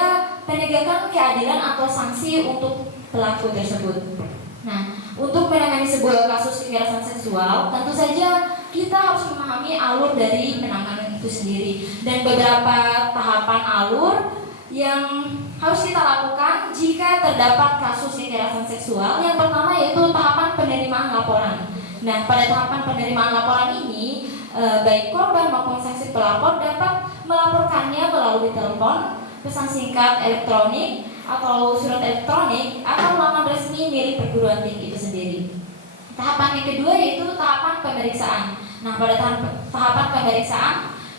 penegakan keadilan atau sanksi untuk pelaku tersebut. Nah, untuk menangani sebuah kasus kekerasan seksual, tentu saja kita harus memahami alur dari penanganan itu sendiri dan beberapa tahapan alur yang harus kita lakukan jika terdapat kasus kekerasan seksual. Yang pertama yaitu tahapan penerimaan laporan. Nah, pada tahapan penerimaan laporan ini, baik korban maupun saksi pelapor dapat melaporkannya melalui telepon, pesan singkat elektronik, atau surat elektronik, atau laman resmi milik perguruan tinggi itu sendiri. Tahapan yang kedua yaitu tahapan pemeriksaan. Nah, pada tahapan pemeriksaan,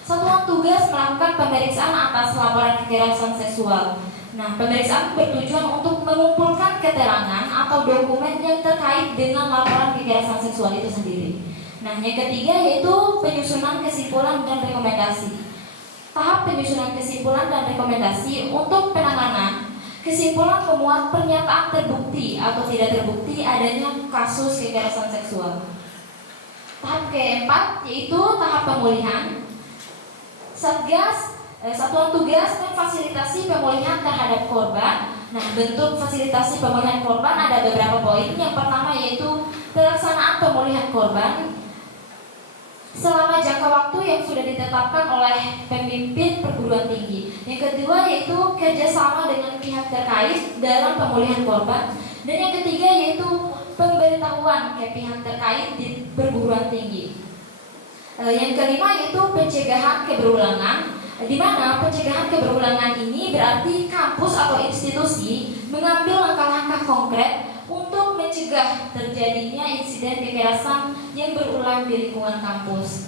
satuan tugas melakukan pemeriksaan atas laporan kekerasan seksual. Nah, pemeriksaan bertujuan untuk mengumpulkan keterangan atau dokumen yang terkait dengan laporan kekerasan seksual itu sendiri. Nah, yang ketiga yaitu penyusunan kesimpulan dan rekomendasi. Tahap penyusunan kesimpulan dan rekomendasi untuk penanganan. Kesimpulan memuat pernyataan terbukti atau tidak terbukti adanya kasus kekerasan seksual. Tahap keempat yaitu tahap pemulihan. Satuan tugas memfasilitasi pemulihan terhadap korban. Nah, bentuk fasilitasi pemulihan korban ada beberapa poin. Yang pertama yaitu pelaksanaan pemulihan korban selama jangka waktu yang sudah ditetapkan oleh pemimpin perguruan tinggi. Yang kedua yaitu kerjasama dengan pihak terkait dalam pemulihan korban. Dan yang ketiga yaitu pemberitahuan ke pihak terkait di perguruan tinggi. Yang kelima yaitu pencegahan keberulangan, di mana pencegahan keberulangan ini berarti kampus atau institusi mengambil langkah-langkah konkret untuk mencegah terjadinya insiden kekerasan yang berulang di lingkungan kampus.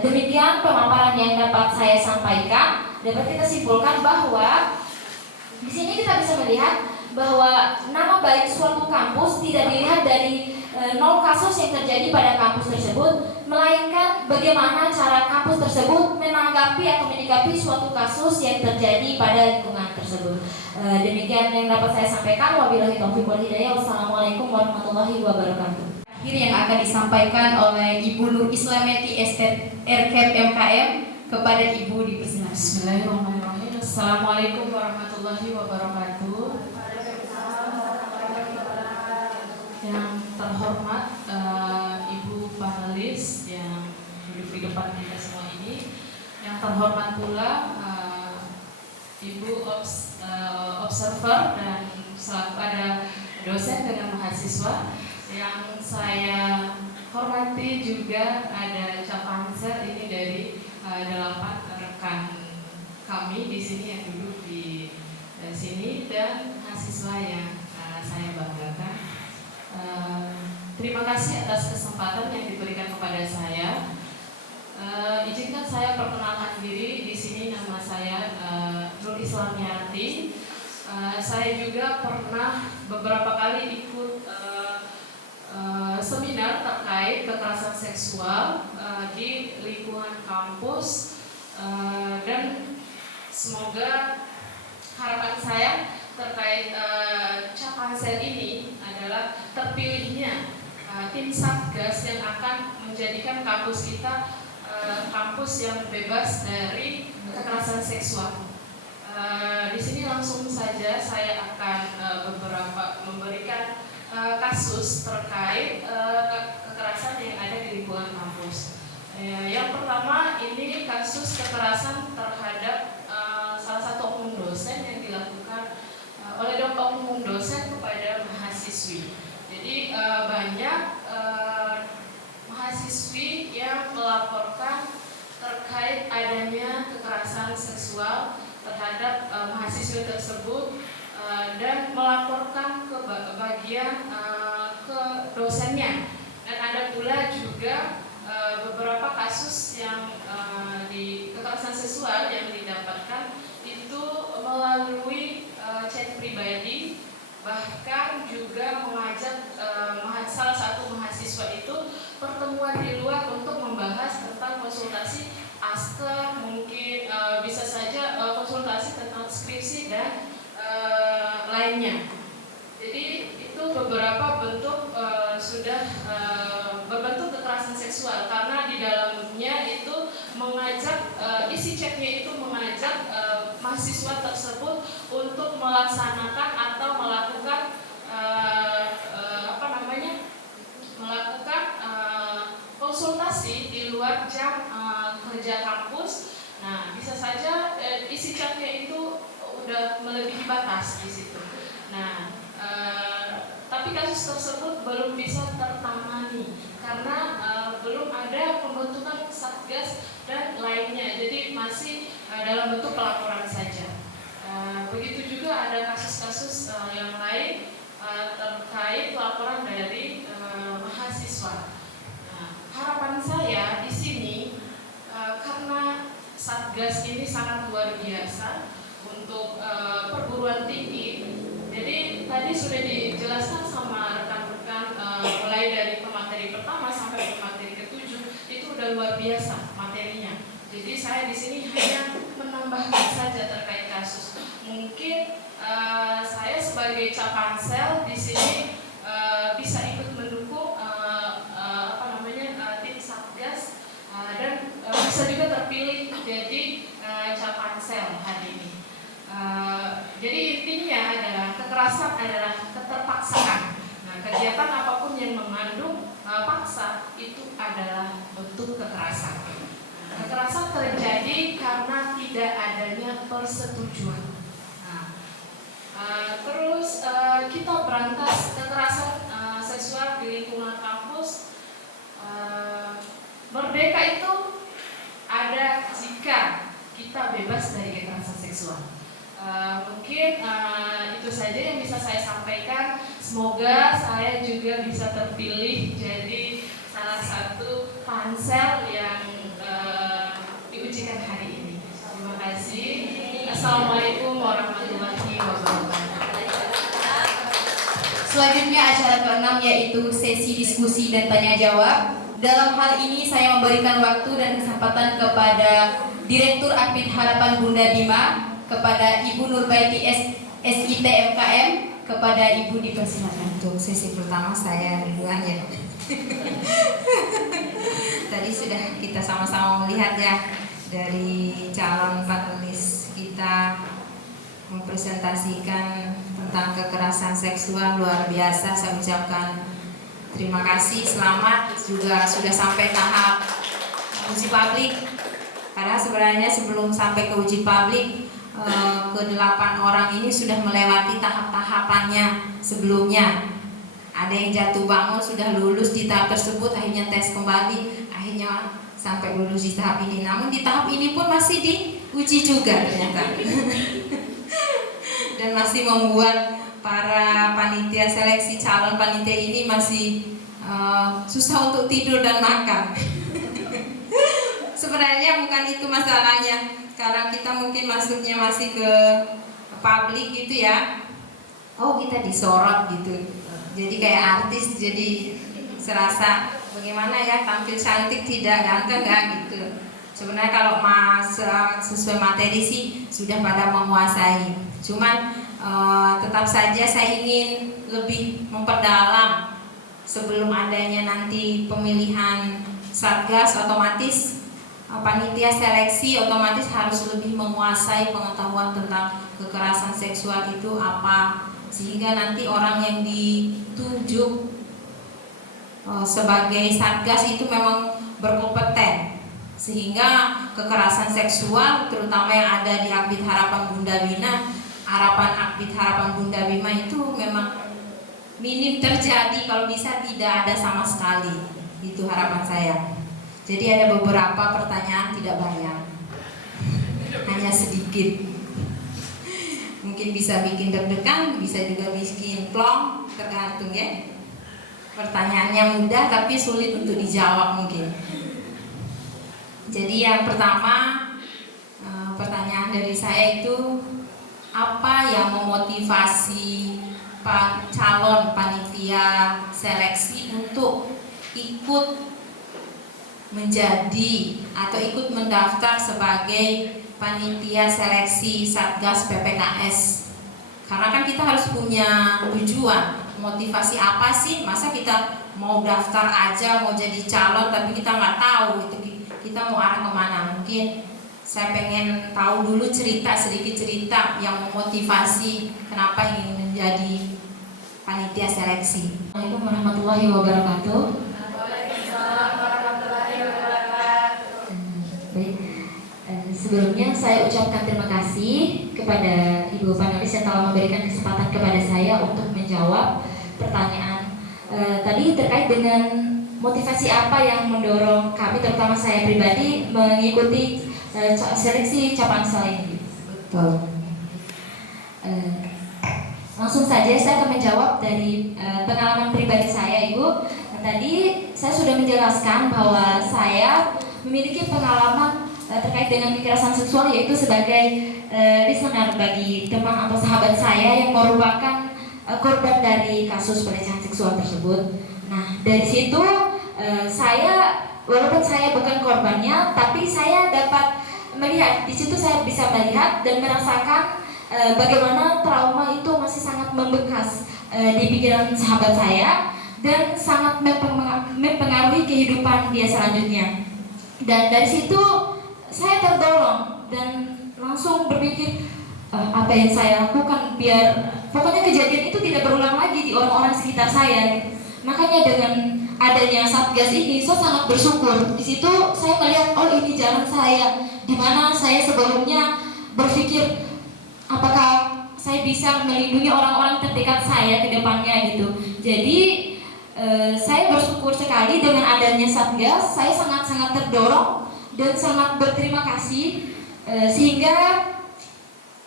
Demikian pemaparan yang dapat saya sampaikan. Dapat kita simpulkan bahwa di sini kita bisa melihat bahwa nama baik suatu kampus tidak dilihat dari nol kasus yang terjadi pada kampus tersebut, melainkan bagaimana cara kampus tersebut menanggapi atau menyikapi suatu kasus yang terjadi pada lingkungan tersebut. Demikian yang dapat saya sampaikan. Wabillahi taufiq wal hidayah. Wassalamualaikum warahmatullahi wabarakatuh. Akhir yang akan disampaikan oleh Ibu Nur Islameti RKEP MKM kepada Ibu dipersilakan. Bismillahirrahmanirrahim. Assalamualaikum warahmatullahi wabarakatuh. Yang terhormat Ibu panelis yang duduk di depan kita semua ini, yang terhormat pula Ibu observer dan pada dosen dengan mahasiswa, yang saya hormati juga ada Capansel ini dari 8 rekan kami di sini yang duduk di sini dan mahasiswa yang saya banggakan. Terima kasih atas kesempatan yang diberikan kepada saya. Izinkan saya perkenalkan diri. Di sini nama saya Nur Islamiyati. Saya juga pernah beberapa kali ikut seminar terkait kekerasan seksual di lingkungan kampus, dan semoga harapan saya terkait Capansel ini adalah terpilihnya tim Satgas yang akan menjadikan kampus kita kampus yang bebas dari kekerasan seksual. Di sini langsung saja saya akan memberikan kasus terkait kekerasan yang ada di lingkungan kampus. Yang pertama ini kasus kekerasan terhadap salah satu oknum dosen yang dilakukan oleh oknum dosen kepada mahasiswa mahasiswa tersebut dan melaporkan ke bagian ke dosennya. Dan ada pula juga beberapa kasus yang di kekerasan seksual yang didapatkan itu melalui chat pribadi, bahkan juga mengajak salah satu mahasiswa itu pertemuan di luar untuk membahas tentang konsultasi asker, mungkin bisa saja konsultasi tentang skripsi dan lainnya. Jadi itu beberapa bentuk sudah berbentuk kekerasan seksual, karena di dalamnya itu mengajak isi chatnya itu mengajak mahasiswa tersebut untuk melaksanakan atau melakukan konsultasi di luar jam kerja kampus. Nah, bisa saja isi chatnya itu udah melebihi batas di situ. Nah, tapi kasus tersebut belum bisa tertangani karena belum ada pembentukan satgas dan lainnya. Jadi masih dalam bentuk pelaporan saja. Begitu juga ada kasus-kasus yang lain terkait laporan dari mahasiswa. Nah, harapan saya di sini karena satgas ini sangat luar biasa untuk perguruan tinggi. Jadi tadi sudah dijelaskan sama rekan-rekan mulai dari pemateri pertama sampai pemateri ke-7 itu udah luar biasa materinya. Jadi saya di sini hanya menambahkan saja terkait kasus. Mungkin saya sebagai Capansel di sini bisa ikut mendukung tim satgas dan bisa juga terpilih jadi Capansel hari ini. Jadi intinya adalah kekerasan adalah keterpaksaan. Nah, kegiatan apapun yang mengandung paksa itu adalah bentuk kekerasan. Kekerasan terjadi karena tidak adanya persetujuan. Nah, terus kita berantas kekerasan seksual di lingkungan kampus. Merdeka itu ada jika kita bebas dari kekerasan seksual. Mungkin itu saja yang bisa saya sampaikan. Semoga saya juga bisa terpilih jadi salah satu pansel yang diujikan hari ini. Terima kasih. Assalamualaikum warahmatullahi wabarakatuh. Selanjutnya acara ke-6 yaitu sesi diskusi dan tanya jawab. Dalam hal ini saya memberikan waktu dan kesempatan kepada Direktur Akbid Harapan Bunda Bima, kepada Ibu Nurbaiti SIT MKM, kepada Ibu dipersilakan. Untuk sesi pertama saya duluan ya. Tadi sudah kita sama-sama melihat ya dari calon panelis kita mempresentasikan tentang kekerasan seksual luar biasa. Saya ucapkan terima kasih, selamat, juga sudah sampai tahap uji publik. Karena sebenarnya sebelum sampai ke uji publik, ke-8 orang ini sudah melewati tahap-tahapannya sebelumnya. Ada yang jatuh bangun sudah lulus di tahap tersebut, akhirnya tes kembali, akhirnya sampai lulus di tahap ini. Namun di tahap ini pun masih diuji juga ternyata. Dan masih membuat para panitia seleksi calon panitia ini masih susah untuk tidur dan makan. Sebenarnya bukan itu masalahnya, karena kita mungkin masuknya masih ke publik gitu ya. Oh, kita disorot gitu. Jadi kayak artis, jadi serasa bagaimana ya, tampil cantik tidak ganteng gak gitu. Sebenarnya kalau sesuai materi sih sudah pada menguasai. Cuman tetap saja saya ingin lebih memperdalam sebelum adanya nanti pemilihan satgas. Otomatis panitia seleksi otomatis harus lebih menguasai pengetahuan tentang kekerasan seksual itu apa, sehingga nanti orang yang ditunjuk sebagai satgas itu memang berkompeten, sehingga kekerasan seksual terutama yang ada di Akbid Harapan Bunda Bina, Akbid Harapan Bunda Bima itu memang minim terjadi, kalau bisa tidak ada sama sekali. Itu harapan saya. Jadi ada beberapa pertanyaan tidak banyak, hanya sedikit. mungkin bisa bikin deg-degan, bisa juga bikin plong, tergantung ya. Pertanyaannya mudah tapi sulit untuk dijawab mungkin. Jadi yang pertama, pertanyaan dari saya itu, apa yang memotivasi calon panitia seleksi untuk ikut menjadi atau ikut mendaftar sebagai panitia seleksi Satgas PPKS? Karena kan kita harus punya tujuan, motivasi apa sih? Masa kita mau daftar aja, mau jadi calon tapi kita nggak tahu itu kita mau arah kemana. Mungkin saya pengen tahu dulu sedikit cerita yang memotivasi kenapa ingin menjadi panitia seleksi. Assalamualaikum warahmatullahi wabarakatuh. Baik, sebelumnya saya ucapkan terima kasih kepada Ibu panelis yang telah memberikan kesempatan kepada saya untuk menjawab pertanyaan tadi terkait dengan motivasi apa yang mendorong kami, terutama saya pribadi, mengikuti seleksi Capansel ini. Betul. Langsung saja saya akan menjawab dari pengalaman pribadi saya, Ibu. Tadi saya sudah menjelaskan bahwa saya memiliki pengalaman terkait dengan kekerasan seksual, yaitu sebagai listener bagi teman atau sahabat saya yang merupakan korban dari kasus pelecehan seksual tersebut. Nah, dari situ saya, walaupun saya bukan korbannya, tapi saya dapat melihat, di situ saya bisa melihat dan merasakan bagaimana trauma itu masih sangat membekas di pikiran sahabat saya dan sangat mempengaruhi kehidupan dia selanjutnya. Dan dari situ saya terdorong dan langsung berpikir apa yang saya lakukan biar pokoknya kejadian itu tidak berulang lagi di orang-orang sekitar saya. Makanya dengan adanya Satgas ini saya sangat bersyukur. Di situ saya melihat, oh ini jalan saya, di mana saya sebelumnya berpikir apakah saya bisa melindungi orang-orang terdekat saya ke depannya gitu. Jadi saya bersyukur sekali dengan adanya Satgas. Saya sangat-sangat terdorong dan sangat berterima kasih sehingga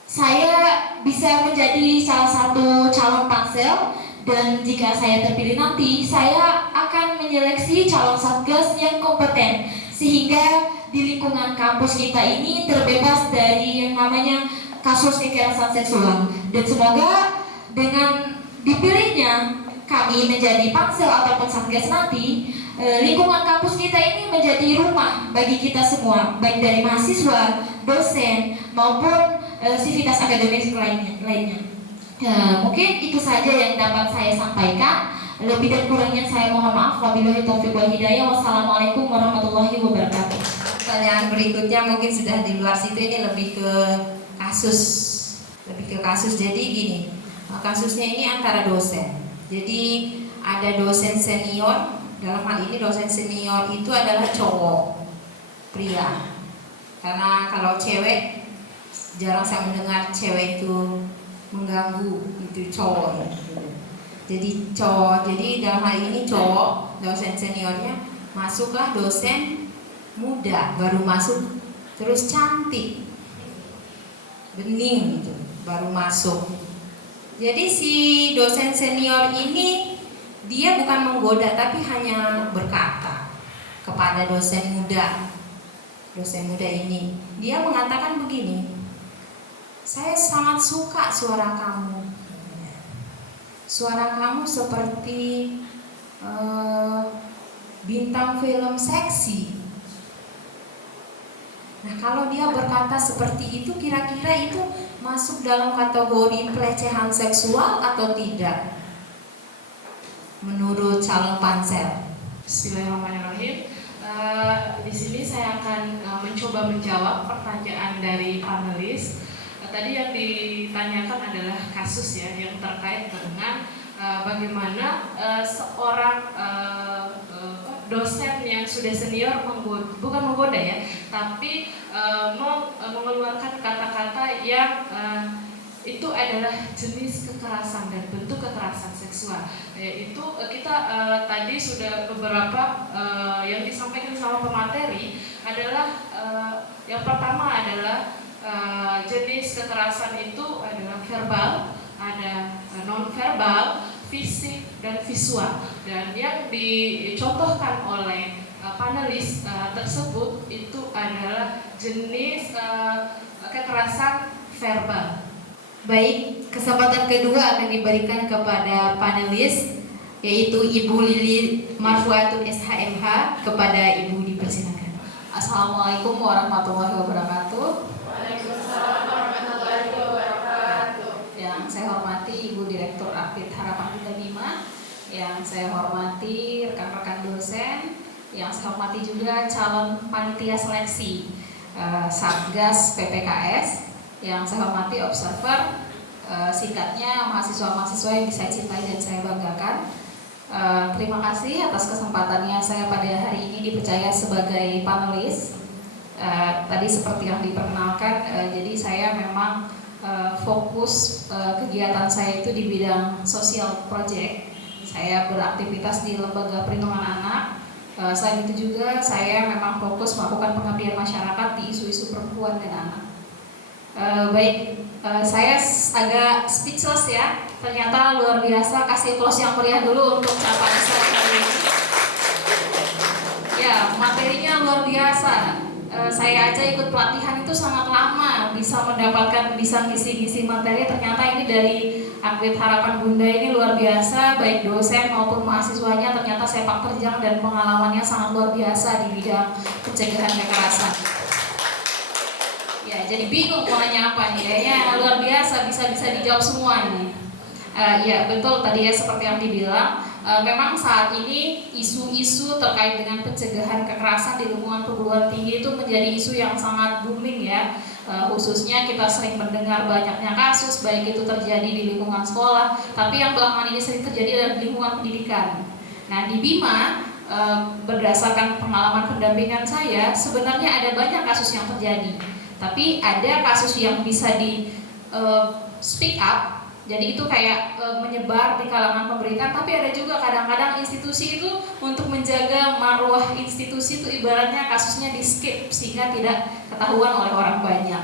saya bisa menjadi salah satu calon pansel. Dan jika saya terpilih nanti, saya akan menyeleksi calon Satgas yang kompeten sehingga di lingkungan kampus kita ini terbebas dari yang namanya kasus kekerasan seksual. Dan semoga dengan dipilihnya kami menjadi pansel ataupun Satgas nanti, lingkungan kampus kita ini menjadi rumah bagi kita semua, baik dari mahasiswa, dosen maupun sivitas akademis lainnya. Mungkin itu saja yang dapat saya sampaikan. Lebih dan kurangnya saya mohon maaf. Wabillahi taufiq wal hidayah. Wassalamualaikum warahmatullahi wabarakatuh. Pertanyaan berikutnya mungkin sudah di luar situ, ini lebih ke kasus. Jadi gini, kasusnya ini antara dosen. Jadi ada dosen senior, dalam hal ini dosen senior itu adalah cowok, pria. Karena kalau cewek jarang saya mendengar cewek itu mengganggu, itu cowok ya. Jadi cowok, jadi dalam hal ini cowok, dosen seniornya, masuklah dosen muda, baru masuk, terus cantik, bening gitu, baru masuk. Jadi si dosen senior ini dia bukan menggoda, tapi hanya berkata kepada dosen muda ini, dia mengatakan begini, saya sangat suka suara kamu. Suara kamu seperti bintang film seksi. Nah, kalau dia berkata seperti itu, kira-kira itu masuk dalam kategori pelecehan seksual atau tidak? Menurut calon pansel. Bismillahirrahmanirrahim. Di sini saya akan mencoba menjawab pertanyaan dari panelis. Tadi yang ditanyakan adalah kasus ya yang terkait dengan bagaimana seorang dosen yang sudah senior bukan menggoda ya, tapi mengeluarkan kata-kata yang itu adalah jenis kekerasan dan bentuk kekerasan seksual. Itu kita tadi sudah beberapa yang disampaikan sama pemateri adalah yang pertama adalah jenis kekerasan itu adalah verbal, ada non-verbal, fisik, dan visual. Dan yang dicontohkan oleh panelis tersebut itu adalah jenis kekerasan verbal. Baik, kesempatan kedua akan diberikan kepada panelis, yaitu Ibu Lili Marfuatun SHMH. Kepada Ibu dipersilakan. Assalamualaikum warahmatullahi wabarakatuh. Waalaikumsalam warahmatullahi wabarakatuh. Yang saya hormati Ibu Direktur Aktif Harapan Kita Bima, yang saya hormati rekan-rekan dosen, yang saya hormati juga calon panitia seleksi Satgas PPKS, yang saya hormati observer, singkatnya mahasiswa-mahasiswa yang saya cintai dan saya banggakan. Terima kasih atas kesempatannya saya pada hari ini dipercaya sebagai panelis. Tadi seperti yang diperkenalkan, jadi saya memang fokus kegiatan saya itu di bidang social project. Saya beraktivitas di lembaga perlindungan anak. Selain itu juga saya memang fokus melakukan pengabdian masyarakat di isu-isu perempuan dan anak. Saya agak speechless ya. Ternyata luar biasa, kasih close yang meriah dulu untuk capaian saya kali ini. Ya, materinya luar biasa. Saya aja ikut pelatihan itu sangat lama bisa mendapatkan, bisa ngisi-ngisi materi. Ternyata ini dari Aktif Harapan Bunda ini luar biasa, baik dosen maupun mahasiswanya ternyata sepak terjang dan pengalamannya sangat luar biasa di bidang pencegahan kekerasan. Ya, jadi bingung mau nanya apa nih, kayaknya luar biasa, bisa dijawab semua ini. Ya betul tadi ya seperti yang dibilang, memang saat ini isu-isu terkait dengan pencegahan kekerasan di lingkungan perguruan tinggi itu menjadi isu yang sangat booming ya. Khususnya kita sering mendengar banyaknya kasus, baik itu terjadi di lingkungan sekolah, tapi yang belakangan ini sering terjadi adalah di lingkungan pendidikan. Nah di Bima, berdasarkan pengalaman pendampingan saya, sebenarnya ada banyak kasus yang terjadi. Tapi ada kasus yang bisa di speak up, jadi itu kayak menyebar di kalangan pemberitaan. Tapi ada juga kadang-kadang institusi itu untuk menjaga marwah institusi itu ibaratnya kasusnya di skip sehingga tidak ketahuan oleh orang banyak.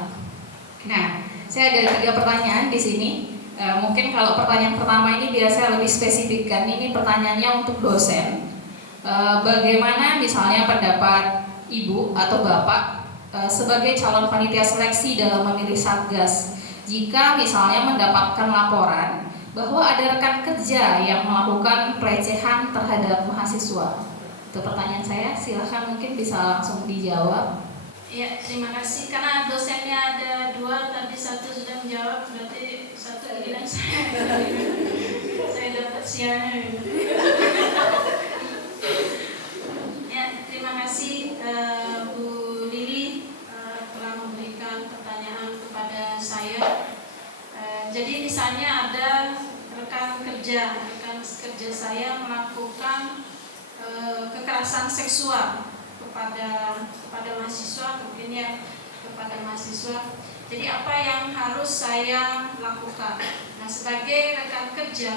Nah, saya ada 3 pertanyaan di sini. Mungkin kalau pertanyaan pertama ini biasa lebih spesifikkan. Ini pertanyaannya untuk dosen. Bagaimana misalnya pendapat ibu atau bapak sebagai calon panitia seleksi dalam memilih satgas jika misalnya mendapatkan laporan bahwa ada rekan kerja yang melakukan pelecehan terhadap mahasiswa? Itu pertanyaan saya, silahkan mungkin bisa langsung dijawab. Ya, terima kasih. Karena dosennya ada 2, tadi 1 sudah menjawab, berarti 1 giliran saya. Saya dapat siangnya. Ya, terima kasih Bu Lili telah memberikan pertanyaan kepada saya. Jadi misalnya ada rekan kerja saya melakukan kekerasan seksual kepada mahasiswa, mungkin ya kepada mahasiswa. Jadi apa yang harus saya lakukan? Nah, sebagai rekan kerja,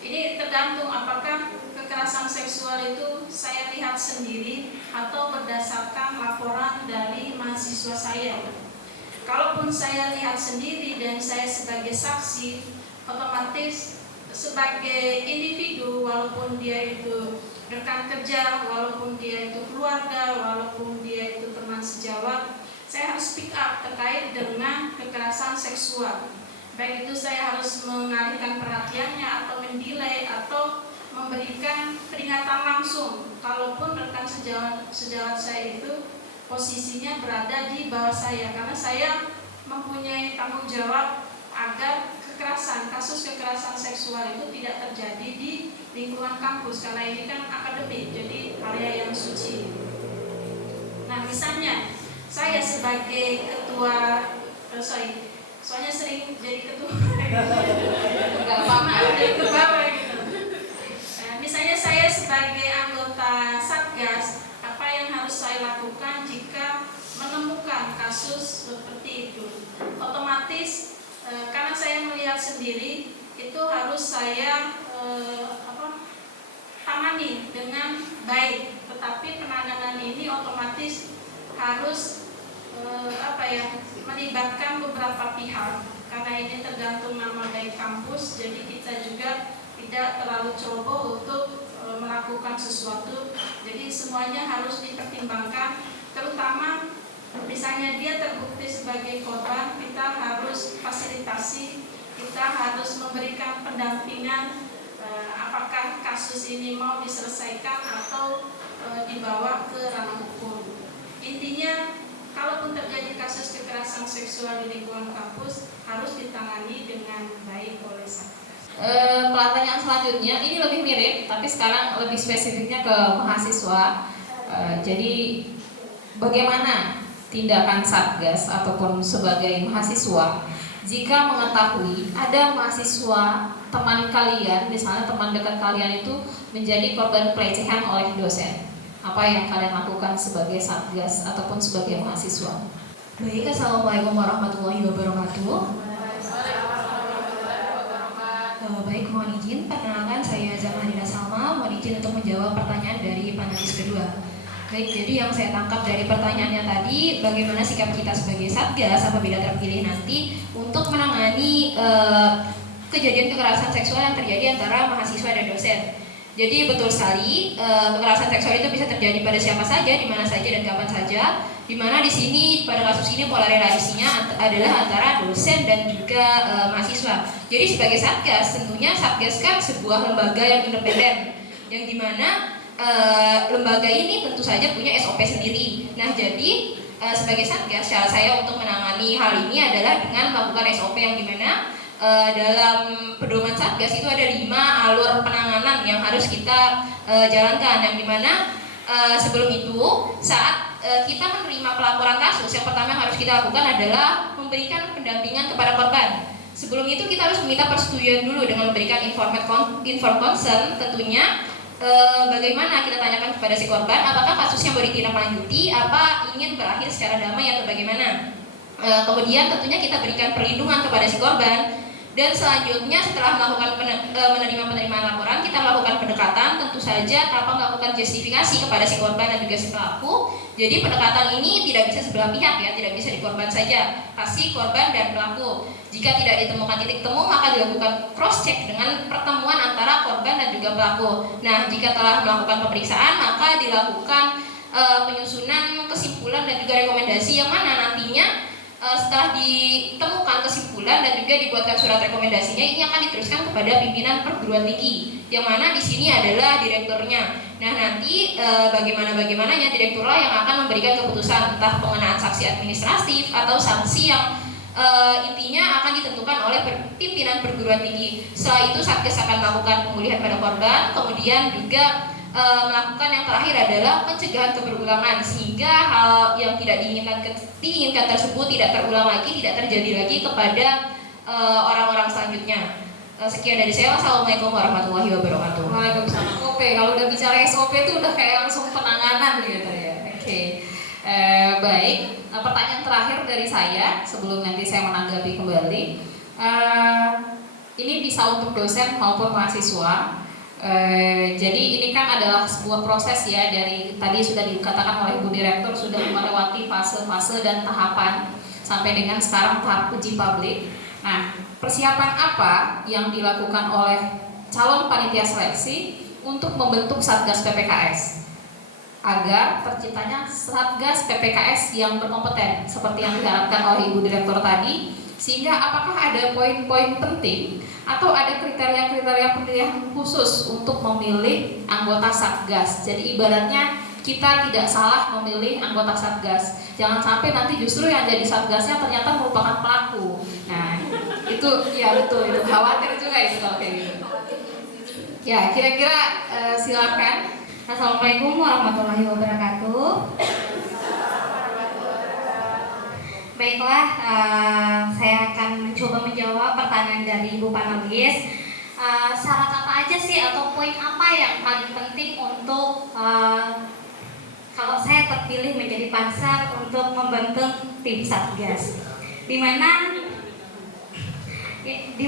ini tergantung apakah kekerasan seksual itu saya lihat sendiri atau berdasarkan laporan dari mahasiswa saya. Kalaupun saya lihat sendiri dan saya sebagai saksi, otomatis sebagai individu, walaupun dia itu rekan kerja, walaupun dia itu keluarga, walaupun dia itu teman sejawat, saya harus speak up terkait dengan kekerasan seksual. Baik itu saya harus mengalihkan perhatiannya atau mendelay atau memberikan peringatan langsung. Kalaupun rekan sejawat saya itu posisinya berada di bawah saya, karena saya mempunyai tanggung jawab agar kasus kekerasan seksual itu tidak terjadi di lingkungan kampus, karena ini kan akademik, jadi area yang suci. Nah, misalnya saya sebagai ketua, soalnya sering jadi ketua, nggak apa-apa, jadi ketua gitu. Misalnya saya sebagai anggota Satgas, apa yang harus saya lakukan jika menemukan kasus seperti itu? Otomatis karena saya melihat sendiri, itu harus saya tangani dengan baik. Tetapi penanganan ini otomatis harus melibatkan beberapa pihak, karena ini tergantung nama baik kampus, jadi kita juga tidak terlalu ceroboh untuk melakukan sesuatu. Jadi semuanya harus dipertimbangkan, terutama misalnya dia terbukti sebagai korban, kita harus fasilitasi, kita harus memberikan pendampingan, apakah kasus ini mau diselesaikan atau dibawa ke ranah hukum. Intinya, kalaupun terjadi kasus kekerasan seksual di lingkungan kampus, harus ditangani dengan baik oleh Satgas. Pertanyaan selanjutnya ini lebih mirip, tapi sekarang lebih spesifiknya ke mahasiswa. Jadi bagaimana tindakan Satgas ataupun sebagai mahasiswa jika mengetahui ada mahasiswa teman kalian, misalnya teman dekat kalian itu menjadi korban pelecehan oleh dosen? Apa yang kalian lakukan sebagai Satgas ataupun sebagai mahasiswa? Baik, Assalamualaikum warahmatullahi wabarakatuh. Baik, mohon izin, perkenalkan saya Zamanina Salma, mohon izin untuk menjawab pertanyaan dari panelis kedua. Baik, jadi yang saya tangkap dari pertanyaannya tadi, bagaimana sikap kita sebagai Satgas apabila terpilih nanti untuk menangani kejadian kekerasan seksual yang terjadi antara mahasiswa dan dosen. Jadi betul sekali, kekerasan seksual itu bisa terjadi pada siapa saja, di mana saja dan kapan saja. Di mana di sini pada kasus ini polarisasinya adalah antara dosen dan juga mahasiswa. Jadi sebagai Satgas, tentunya Satgas kan sebuah lembaga yang independen, yang dimana lembaga ini tentu saja punya SOP sendiri. Nah, jadi sebagai Satgas, cara saya untuk menangani hal ini adalah dengan melakukan SOP yang dimana dalam pedoman Satgas itu ada 5 alur penanganan yang harus kita jalankan, yang dimana sebelum itu saat kita menerima pelaporan kasus, yang pertama yang harus kita lakukan adalah memberikan pendampingan kepada korban. Sebelum itu kita harus meminta persetujuan dulu dengan memberikan inform consent, tentunya bagaimana kita tanyakan kepada si korban apakah kasusnya mau ditindaklanjuti, apa ingin berakhir secara damai atau bagaimana. Kemudian tentunya kita berikan perlindungan kepada si korban. Dan selanjutnya setelah melakukan menerima penerimaan laporan, kita melakukan pendekatan, tentu saja tanpa melakukan justifikasi kepada si korban dan juga si pelaku. Jadi pendekatan ini tidak bisa sebelah pihak ya, tidak bisa di korban saja, pasti korban dan pelaku. Jika tidak ditemukan titik temu, maka dilakukan cross check dengan pertemuan antara korban dan juga pelaku. Nah, jika telah melakukan pemeriksaan, maka dilakukan penyusunan kesimpulan dan juga rekomendasi yang mana nantinya setelah ditemukan kesimpulan dan juga dibuatkan surat rekomendasinya, ini akan diteruskan kepada pimpinan perguruan tinggi, yang mana di sini adalah direkturnya. Nah, nanti bagaimananya direkturlah yang akan memberikan keputusan, entah pengenaan sanksi administratif atau sanksi yang intinya akan ditentukan oleh pimpinan perguruan tinggi. Setelah itu Satgas akan melakukan pemulihan pada korban, kemudian juga melakukan yang terakhir adalah pencegahan keberulangan, sehingga hal yang tidak diinginkan tersebut tidak terulang lagi, tidak terjadi lagi kepada orang-orang selanjutnya. Sekian dari saya. Wassalamualaikum warahmatullahi wabarakatuh. Waalaikumsalam. Oke, kalau udah bicara SOP itu udah kayak langsung penanganan gitu ya. Oke. Baik, pertanyaan terakhir dari saya sebelum nanti saya menanggapi kembali. Ini bisa untuk dosen maupun mahasiswa. Jadi ini kan adalah sebuah proses ya, dari tadi sudah dikatakan oleh Bu Direktur sudah melewati fase-fase dan tahapan sampai dengan sekarang tahap uji publik. Nah, persiapan apa yang dilakukan oleh calon panitia seleksi untuk membentuk Satgas PPKS agar terciptanya Satgas PPKS yang berkompeten seperti yang diharapkan oleh Ibu Direktur tadi, sehingga apakah ada poin-poin penting atau ada kriteria-kriteria pemilihan khusus untuk memilih anggota Satgas. Jadi ibaratnya kita tidak salah memilih anggota Satgas. Jangan sampai nanti justru yang jadi Satgasnya ternyata merupakan pelaku. Nah, itu ya betul, itu khawatir juga itu kalau kayak gitu. Ya, kira-kira silakan. Assalamualaikum warahmatullahi wabarakatuh. Baiklah, saya akan mencoba menjawab pertanyaan dari Ibu panelis. Syarat apa aja sih atau poin apa yang paling penting untuk kalau saya terpilih menjadi pansel untuk membentuk tim Satgas? Di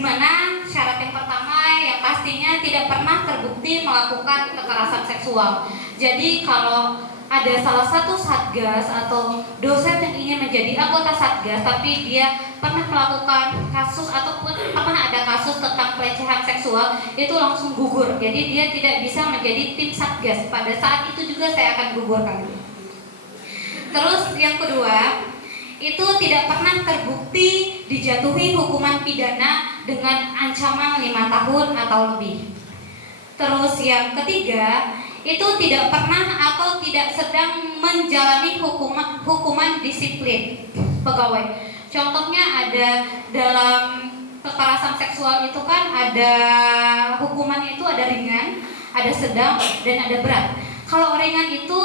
mana syarat yang pertama yang pastinya tidak pernah terbukti melakukan kekerasan seksual. Jadi kalau ada salah satu satgas atau dosen yang ingin menjadi anggota satgas, tapi dia pernah melakukan kasus ataupun pernah ada kasus tentang pelecehan seksual, itu langsung gugur. Jadi dia tidak bisa menjadi tim satgas. Pada saat itu juga saya akan gugurkan. Terus yang kedua, itu tidak pernah terbukti dijatuhi hukuman pidana dengan ancaman 5 tahun atau lebih. Terus yang ketiga, itu tidak pernah atau tidak sedang menjalani hukuman disiplin pegawai. Contohnya ada dalam kekerasan seksual itu kan ada hukumannya itu ada ringan, ada sedang, dan ada berat. Kalau ringan itu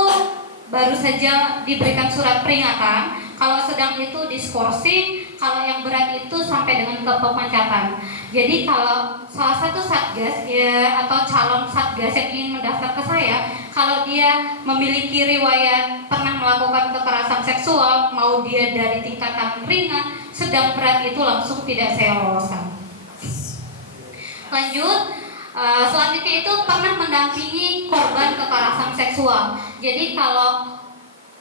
baru saja diberikan surat peringatan, kalau sedang itu diskorsing, kalau yang berat itu sampai dengan ke pemecatan. Jadi kalau salah satu satgas ya, atau calon satgas yang ingin mendaftar ke saya, kalau dia memiliki riwayat pernah melakukan kekerasan seksual, mau dia dari tingkatan ringan, sedang, berat, itu langsung tidak saya loloskan. Lanjut, selanjutnya itu pernah mendampingi korban kekerasan seksual. Jadi kalau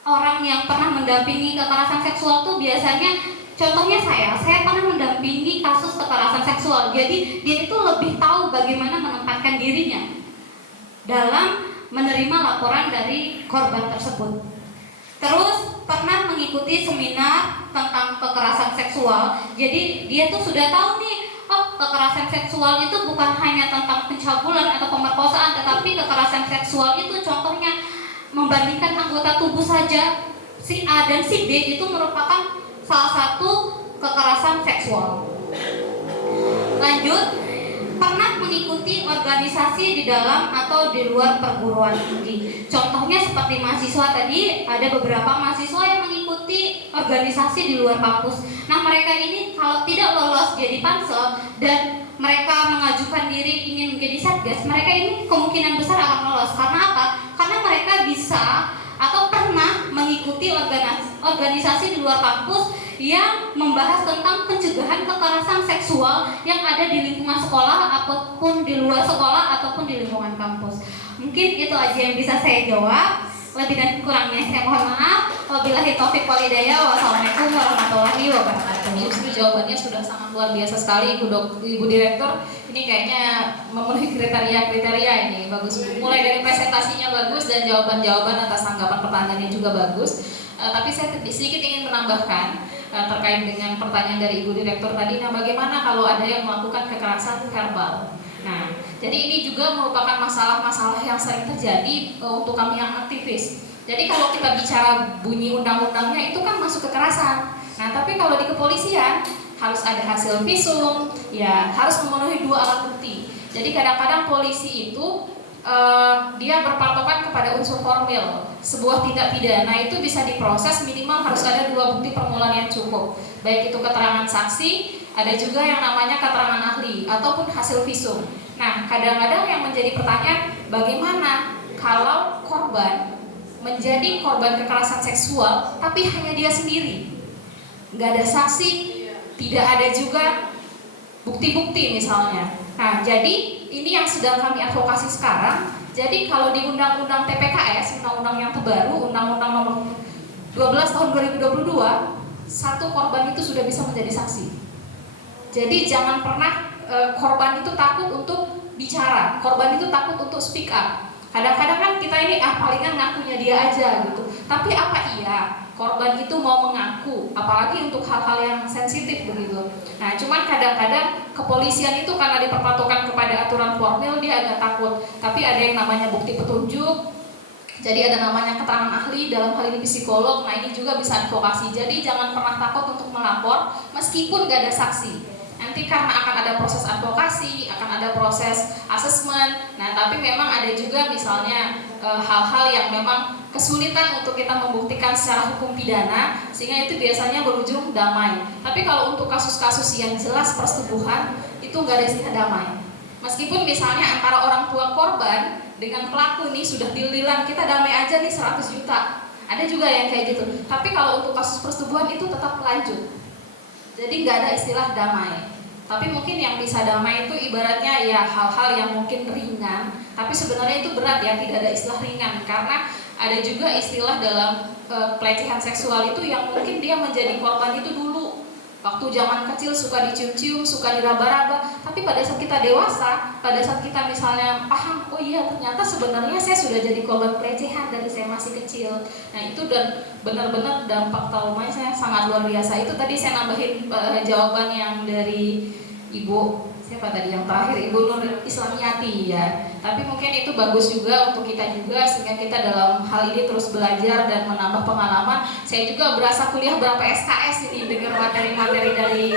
orang yang pernah mendampingi kekerasan seksual tuh biasanya, contohnya saya pernah mendampingi kasus kekerasan seksual. Jadi dia itu lebih tahu bagaimana menempatkan dirinya dalam menerima laporan dari korban tersebut. Terus pernah mengikuti seminar tentang kekerasan seksual. Jadi dia tuh sudah tahu nih, oh kekerasan seksual itu bukan hanya tentang pencabulan atau pemerkosaan, tetapi kekerasan seksual itu contohnya membandingkan anggota tubuh saja, si A dan si B itu merupakan salah satu kekerasan seksual. Lanjut, pernah mengikuti organisasi di dalam atau di luar perguruan tinggi. Contohnya seperti mahasiswa tadi, ada beberapa mahasiswa yang mengikuti organisasi di luar kampus. Nah mereka ini kalau tidak lolos jadi pansel dan mereka mengajukan diri ingin menjadi satgas, mereka ini kemungkinan besar akan lolos. Karena apa? Karena mereka bisa atau pernah mengikuti organisasi di luar kampus yang membahas tentang pencegahan kekerasan seksual yang ada di lingkungan sekolah ataupun di luar sekolah ataupun di lingkungan kampus. Mungkin itu aja yang bisa saya jawab. Lebih dan kurangnya saya mohon maaf. Wabillahi taufik wal hidayah. Wassalamualaikum warahmatullahi wabarakatuh. Jawabannya sudah sangat luar biasa sekali, Ibu Direktur. Ini kayaknya memenuhi kriteria ini, bagus. Mulai dari presentasinya bagus dan jawaban-jawaban atas tanggapan pertanyaannya juga bagus. Tapi saya sedikit ingin menambahkan terkait dengan pertanyaan dari Ibu Direktur tadi. Nah, bagaimana kalau ada yang melakukan kekerasan verbal? Nah, jadi ini juga merupakan masalah-masalah yang sering terjadi untuk kami yang aktivis. Jadi kalau kita bicara bunyi undang-undangnya itu kan masuk kekerasan. Nah, tapi kalau di kepolisian harus ada hasil visum, ya harus memenuhi 2 alat bukti. Jadi kadang-kadang polisi itu dia berpatokan kepada unsur formil. Sebuah tindak pidana itu bisa diproses minimal harus ada 2 bukti permulaan yang cukup. Baik itu keterangan saksi, ada juga yang namanya keterangan ahli ataupun hasil visum. Nah, kadang-kadang yang menjadi pertanyaan, bagaimana kalau korban menjadi korban kekerasan seksual tapi hanya dia sendiri, nggak ada saksi, tidak ada juga bukti-bukti misalnya. Nah, jadi ini yang sedang kami advokasi sekarang. Jadi kalau di Undang-Undang TPKS, Undang-Undang yang terbaru, Undang-Undang nomor 12 tahun 2022, satu korban itu sudah bisa menjadi saksi. Jadi jangan pernah korban itu takut untuk bicara, korban itu takut untuk speak up. Kadang-kadang kan kita ini palingan ngakunya dia aja gitu. Tapi apa iya korban itu mau mengaku, apalagi untuk hal-hal yang sensitif begitu. Nah, cuman kadang-kadang kepolisian itu karena diperpatokan kepada aturan formil dia agak takut. Tapi ada yang namanya bukti petunjuk. Jadi ada namanya keterangan ahli, dalam hal ini psikolog. Nah, ini juga bisa advokasi. Jadi jangan pernah takut untuk melapor meskipun gak ada saksi. Nanti karena akan ada proses advokasi, akan ada proses asesmen. Nah, tapi memang ada juga misalnya hal-hal yang memang kesulitan untuk kita membuktikan secara hukum pidana, sehingga itu biasanya berujung damai. Tapi kalau untuk kasus-kasus yang jelas persetubuhan, itu nggak ada istilah damai. Meskipun misalnya antara orang tua korban dengan pelaku nih sudah deal-dealan, kita damai aja nih 100 juta. Ada juga yang kayak gitu. Tapi kalau untuk kasus persetubuhan itu tetap lanjut. Jadi nggak ada istilah damai. Tapi mungkin yang bisa damai itu ibaratnya ya hal-hal yang mungkin ringan, tapi sebenarnya itu berat ya, tidak ada istilah ringan. Karena Ada juga istilah dalam pelecehan seksual itu yang mungkin dia menjadi korban itu dulu. Waktu zaman kecil suka dicium-cium, suka diraba-raba, tapi pada saat kita dewasa, pada saat kita misalnya paham, oh iya ternyata sebenarnya saya sudah jadi korban pelecehan dari saya masih kecil. Nah itu dan benar-benar dampak traumanya saya sangat luar biasa. Itu tadi saya nambahin jawaban yang dari Ibu, siapa tadi yang terakhir, Ibu Nur Islamiati ya. Tapi mungkin itu bagus juga untuk kita juga, sehingga kita dalam hal ini terus belajar dan menambah pengalaman. Saya juga berasa kuliah berapa SKS ini dengar materi-materi dari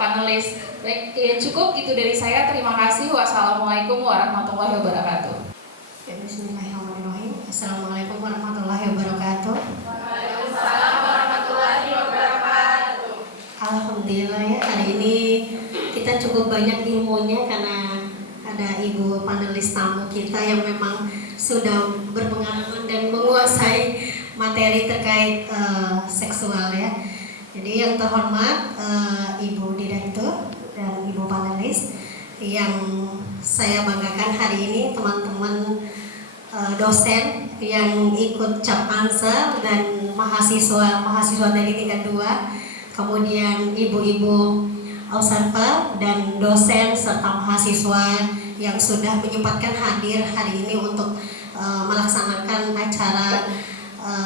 panelis. Baik, cukup itu dari saya. Terima kasih. Wassalamualaikum warahmatullahi wabarakatuh. Ya, bismillahirrahmanirrahim. Assalamualaikum warahmatullahi wabarakatuh. Waalaikumsalam warahmatullahi wabarakatuh. Alhamdulillah ya, hari ini kita cukup banyak ilmunya karena ada ibu panelis tamu kita yang memang sudah berpengalaman dan menguasai materi terkait seksual ya. Jadi yang terhormat Ibu Direktur dan Ibu panelis, yang saya banggakan hari ini teman-teman dosen yang ikut Capansel dan mahasiswa dari tingkat 2, kemudian ibu-ibu observer dan dosen serta mahasiswa yang sudah menyempatkan hadir hari ini untuk melaksanakan acara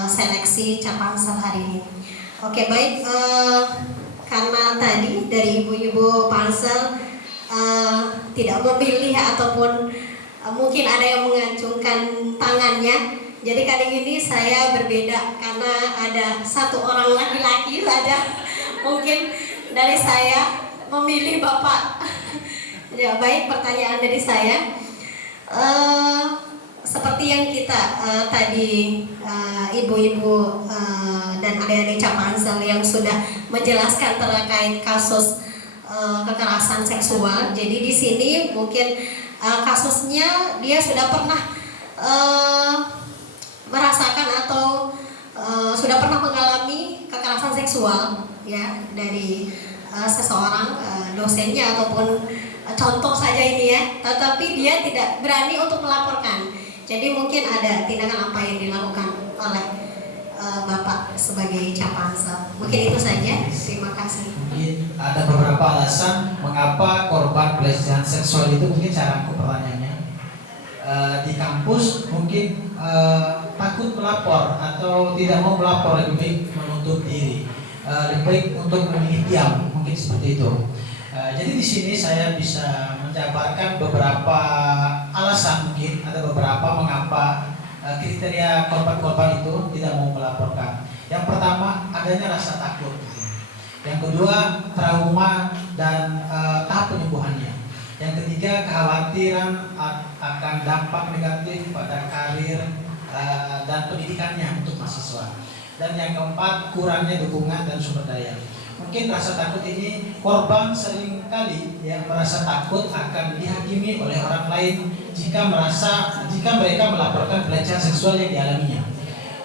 seleksi Capansel hari ini. Oke, baik, karena tadi dari ibu-ibu Pansel tidak memilih ataupun mungkin ada yang mengacungkan tangannya. Jadi kali ini saya berbeda karena ada satu orang laki-laki saja mungkin dari saya memilih Bapak. Ya, baik, pertanyaan dari saya. Seperti yang kita tadi ibu-ibu dan adik-adik Capansel yang sudah menjelaskan terkait kasus kekerasan seksual. Jadi di sini mungkin kasusnya dia sudah pernah merasakan atau sudah pernah mengalami kekerasan seksual ya dari seseorang dosennya ataupun contoh saja ini ya, tetapi dia tidak berani untuk melaporkan. Jadi mungkin ada tindakan apa yang dilakukan oleh Bapak sebagai Capansel. Mungkin itu saja. Terima kasih. Mungkin ada beberapa alasan mengapa korban pelecehan seksual itu, mungkin cara aku pertanyaannya di kampus mungkin takut melapor atau tidak mau melapor, lebih baik menutup diri, lebih baik untuk memilih diam, mungkin seperti itu. Jadi di sini saya bisa menjabarkan beberapa alasan, mungkin ada beberapa mengapa kriteria korban-korban itu tidak mau melaporkan. Yang pertama adanya rasa takut. Yang kedua trauma dan tahap penyembuhannya. Yang ketiga kekhawatiran akan dampak negatif pada karir dan pendidikannya untuk mahasiswa. Dan yang keempat kurangnya dukungan dan sumber daya. Mungkin rasa takut ini korban seringkali yang merasa takut akan dihakimi oleh orang lain jika mereka melaporkan pelecehan seksual yang dialaminya.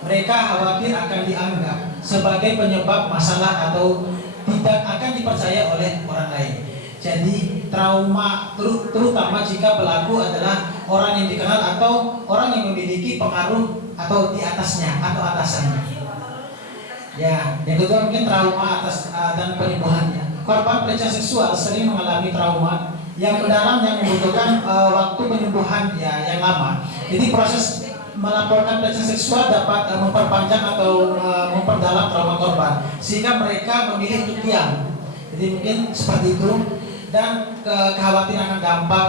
Mereka khawatir akan dianggap sebagai penyebab masalah atau tidak akan dipercaya oleh orang lain. Jadi trauma terutama jika pelaku adalah orang yang dikenal atau orang yang memiliki pengaruh atau di atasnya atau atasannya. Ya, yang kedua mungkin trauma atas dan penyembuhannya. Korban pelecehan seksual sering mengalami trauma yang mendalam yang membutuhkan waktu penyembuhan ya yang lama. Jadi proses melaporkan pelecehan seksual dapat memperpanjang atau memperdalam trauma korban sehingga mereka memilih untuk diam. Jadi mungkin seperti itu. Dan kekhawatiran akan dampak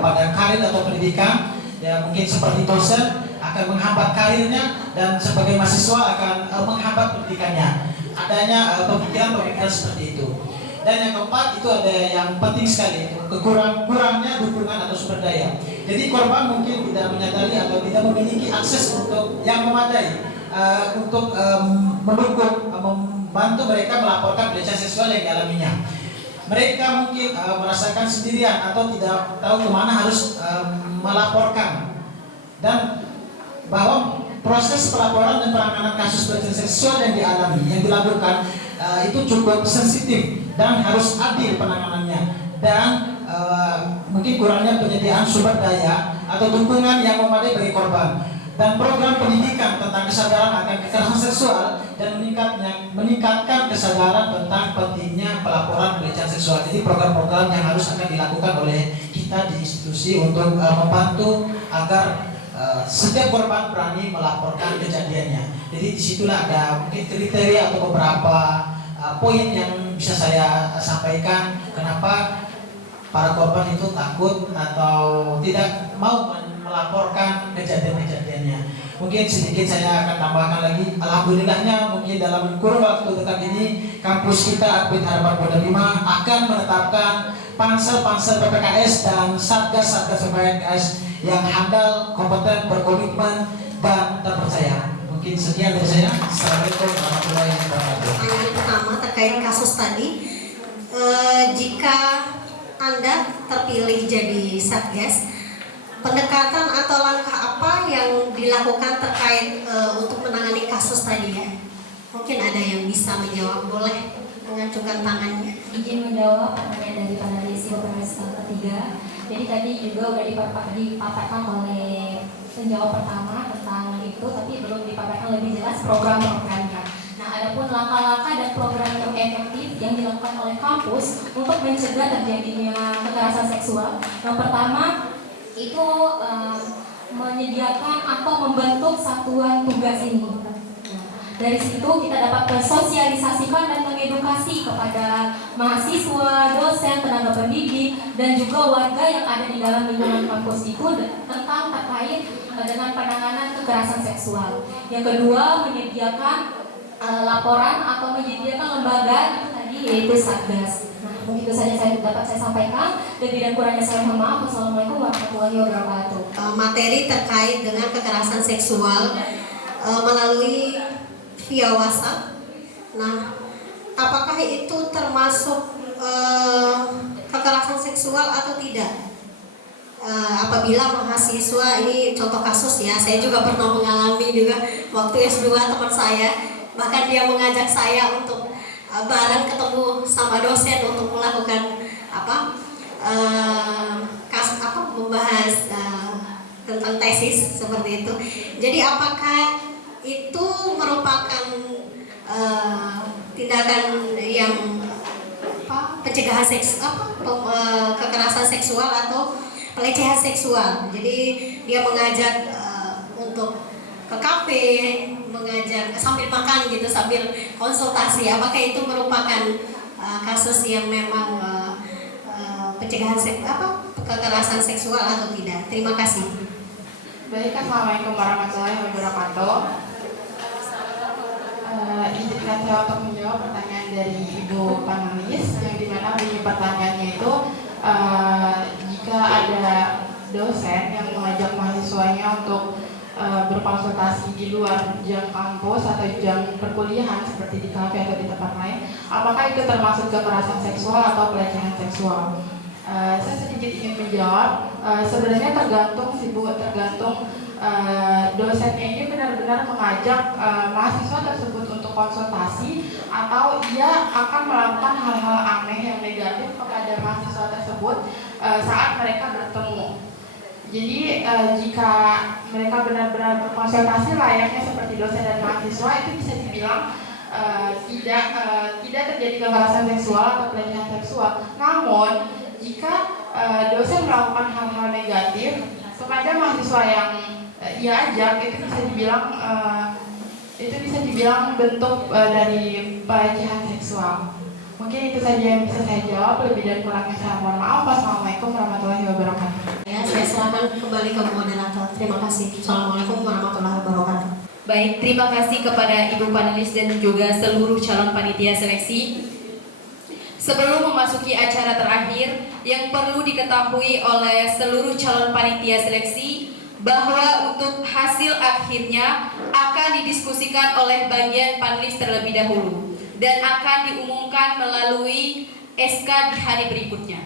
pada karir atau pendidikan ya, mungkin seperti dosen akan menghambat karirnya dan sebagai mahasiswa akan menghambat pendidikannya. Adanya pemikiran-pemikiran seperti itu. Dan yang keempat itu ada yang penting sekali, kurangnya dukungan atau sumber daya. Jadi korban mungkin tidak menyadari atau tidak memiliki akses untuk yang memadai untuk mendukung, membantu mereka melaporkan pelecehan seksual yang dialaminya. Mereka mungkin merasakan sendirian atau tidak tahu kemana harus melaporkan. Dan bahwa proses pelaporan dan penanganan kasus pelecehan seksual yang dialami, yang dilakukan itu cukup sensitif dan harus adil penanganannya. Dan mungkin kurangnya penyediaan sumber daya atau dukungan yang memadai bagi korban. dan program pendidikan tentang kesadaran akan kekerasan seksual dan meningkatkan kesadaran tentang pentingnya pelaporan pelecehan seksual. Jadi program-program yang harus akan dilakukan oleh kita di institusi untuk membantu agar setiap korban berani melaporkan kejadiannya. Jadi disitulah ada mungkin kriteria atau beberapa poin yang bisa saya sampaikan kenapa para korban itu takut atau tidak mau melaporkan kejadian-kejadiannya. Mungkin sedikit saya akan tambahkan lagi. Alhamdulillahnya mungkin dalam kurun waktu dekat ini kampus kita Advent Harapan Muda 5 akan menetapkan pansel-pansel PPKS dan satgas-satgas PPKS yang handal, kompeten, berkomitmen dan terpercaya. Mungkin sekian dari saya. Assalamualaikum warahmatullahi wabarakatuh. Yang pertama terkait kasus tadi, jika Anda terpilih jadi satgas, pendekatan atau langkah apa yang dilakukan terkait untuk menangani kasus tadi ya? Mungkin ada yang bisa menjawab, boleh mengajukan tangannya. Izin menjawab pertanyaan dari panelis ketiga. Jadi tadi juga sudah dipaparkan oleh penjawab pertama tentang itu, tapi belum dipaparkan lebih jelas program-programnya. Nah, adapun langkah-langkah dan program yang efektif yang dilakukan oleh kampus untuk mencegah terjadinya kekerasan seksual. Yang pertama itu menyediakan atau membentuk satuan tugas ini. Dari situ kita dapat mensosialisasikan dan mengedukasi kepada mahasiswa, dosen, tenaga pendidik, dan juga warga yang ada di dalam lingkungan kampus itu tentang terkait dengan penanganan kekerasan seksual. Yang kedua, menyediakan laporan atau menyediakan lembaga itu tadi yaitu satgas. Nah, begitu saja dapat saya sampaikan. Lebih dan kurangnya saya mohon maaf. Wassalamualaikum warahmatullahi wabarakatuh. Materi terkait dengan kekerasan seksual melalui via WhatsApp. Nah, apakah itu termasuk kekerasan seksual atau tidak? Apabila mahasiswa, ini contoh kasus ya, saya juga pernah mengalami juga waktu S2 teman saya, bahkan dia mengajak saya untuk bareng ketemu sama dosen untuk melakukan membahas tentang tesis seperti itu. Jadi apakah itu merupakan tindakan yang pencegahan kekerasan seksual atau pelecehan seksual? Jadi dia mengajak untuk ke kafe, mengajak sambil makan gitu, sambil konsultasi. Apakah itu merupakan kasus yang memang pencegahan kekerasan seksual atau tidak? Terima kasih. Baik, assalamualaikum warahmatullahi wabarakatuh. Izinkan saya untuk menjawab pertanyaan dari Ibu panelis, yang dimana bunyi pertanyaannya itu jika ada dosen yang mengajak mahasiswanya untuk berkonsultasi di luar jam kampus atau jam perkuliahan seperti di kafe atau di tempat lain, apakah itu termasuk kekerasan seksual atau pelecehan seksual? Saya sedikit ingin menjawab. Sebenarnya tergantung dosennya ini benar-benar mengajak mahasiswa tersebut untuk konsultasi atau ia akan melakukan hal-hal aneh yang negatif kepada mahasiswa tersebut saat mereka bertemu. Jadi jika mereka benar-benar berkonsultasi layaknya seperti dosen dan mahasiswa, itu bisa dibilang tidak terjadi kekerasan seksual atau pelecehan seksual. Namun jika dosen melakukan hal-hal negatif kepada mahasiswa yang ia ajak, itu bisa dibilang bentuk dari pelecehan seksual. Mungkin itu saja yang bisa saya jawab. Lebih dan kurangnya saya mohon maaf. Wassalamualaikum warahmatullahi wabarakatuh. Ya, saya serahkan kembali ke moderator. Terima kasih. Assalamualaikum warahmatullahi wabarakatuh. Baik, terima kasih kepada Ibu panelis dan juga seluruh calon panitia seleksi. Sebelum memasuki acara terakhir, yang perlu diketahui oleh seluruh calon panitia seleksi bahwa untuk hasil akhirnya akan didiskusikan oleh bagian panelis terlebih dahulu dan akan diumumkan melalui SK di hari berikutnya.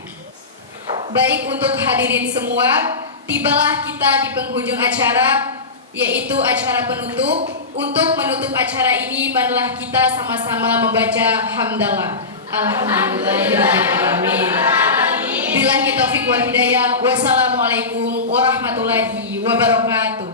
Baik, untuk hadirin semua, tibalah kita di penghujung acara, yaitu acara penutup. Untuk menutup acara ini, marilah kita sama-sama membaca hamdalah. Alhamdulillahirrahmanirrahim. Billahi taufiq wal hidayah. Wassalamualaikum warahmatullahi wabarakatuh.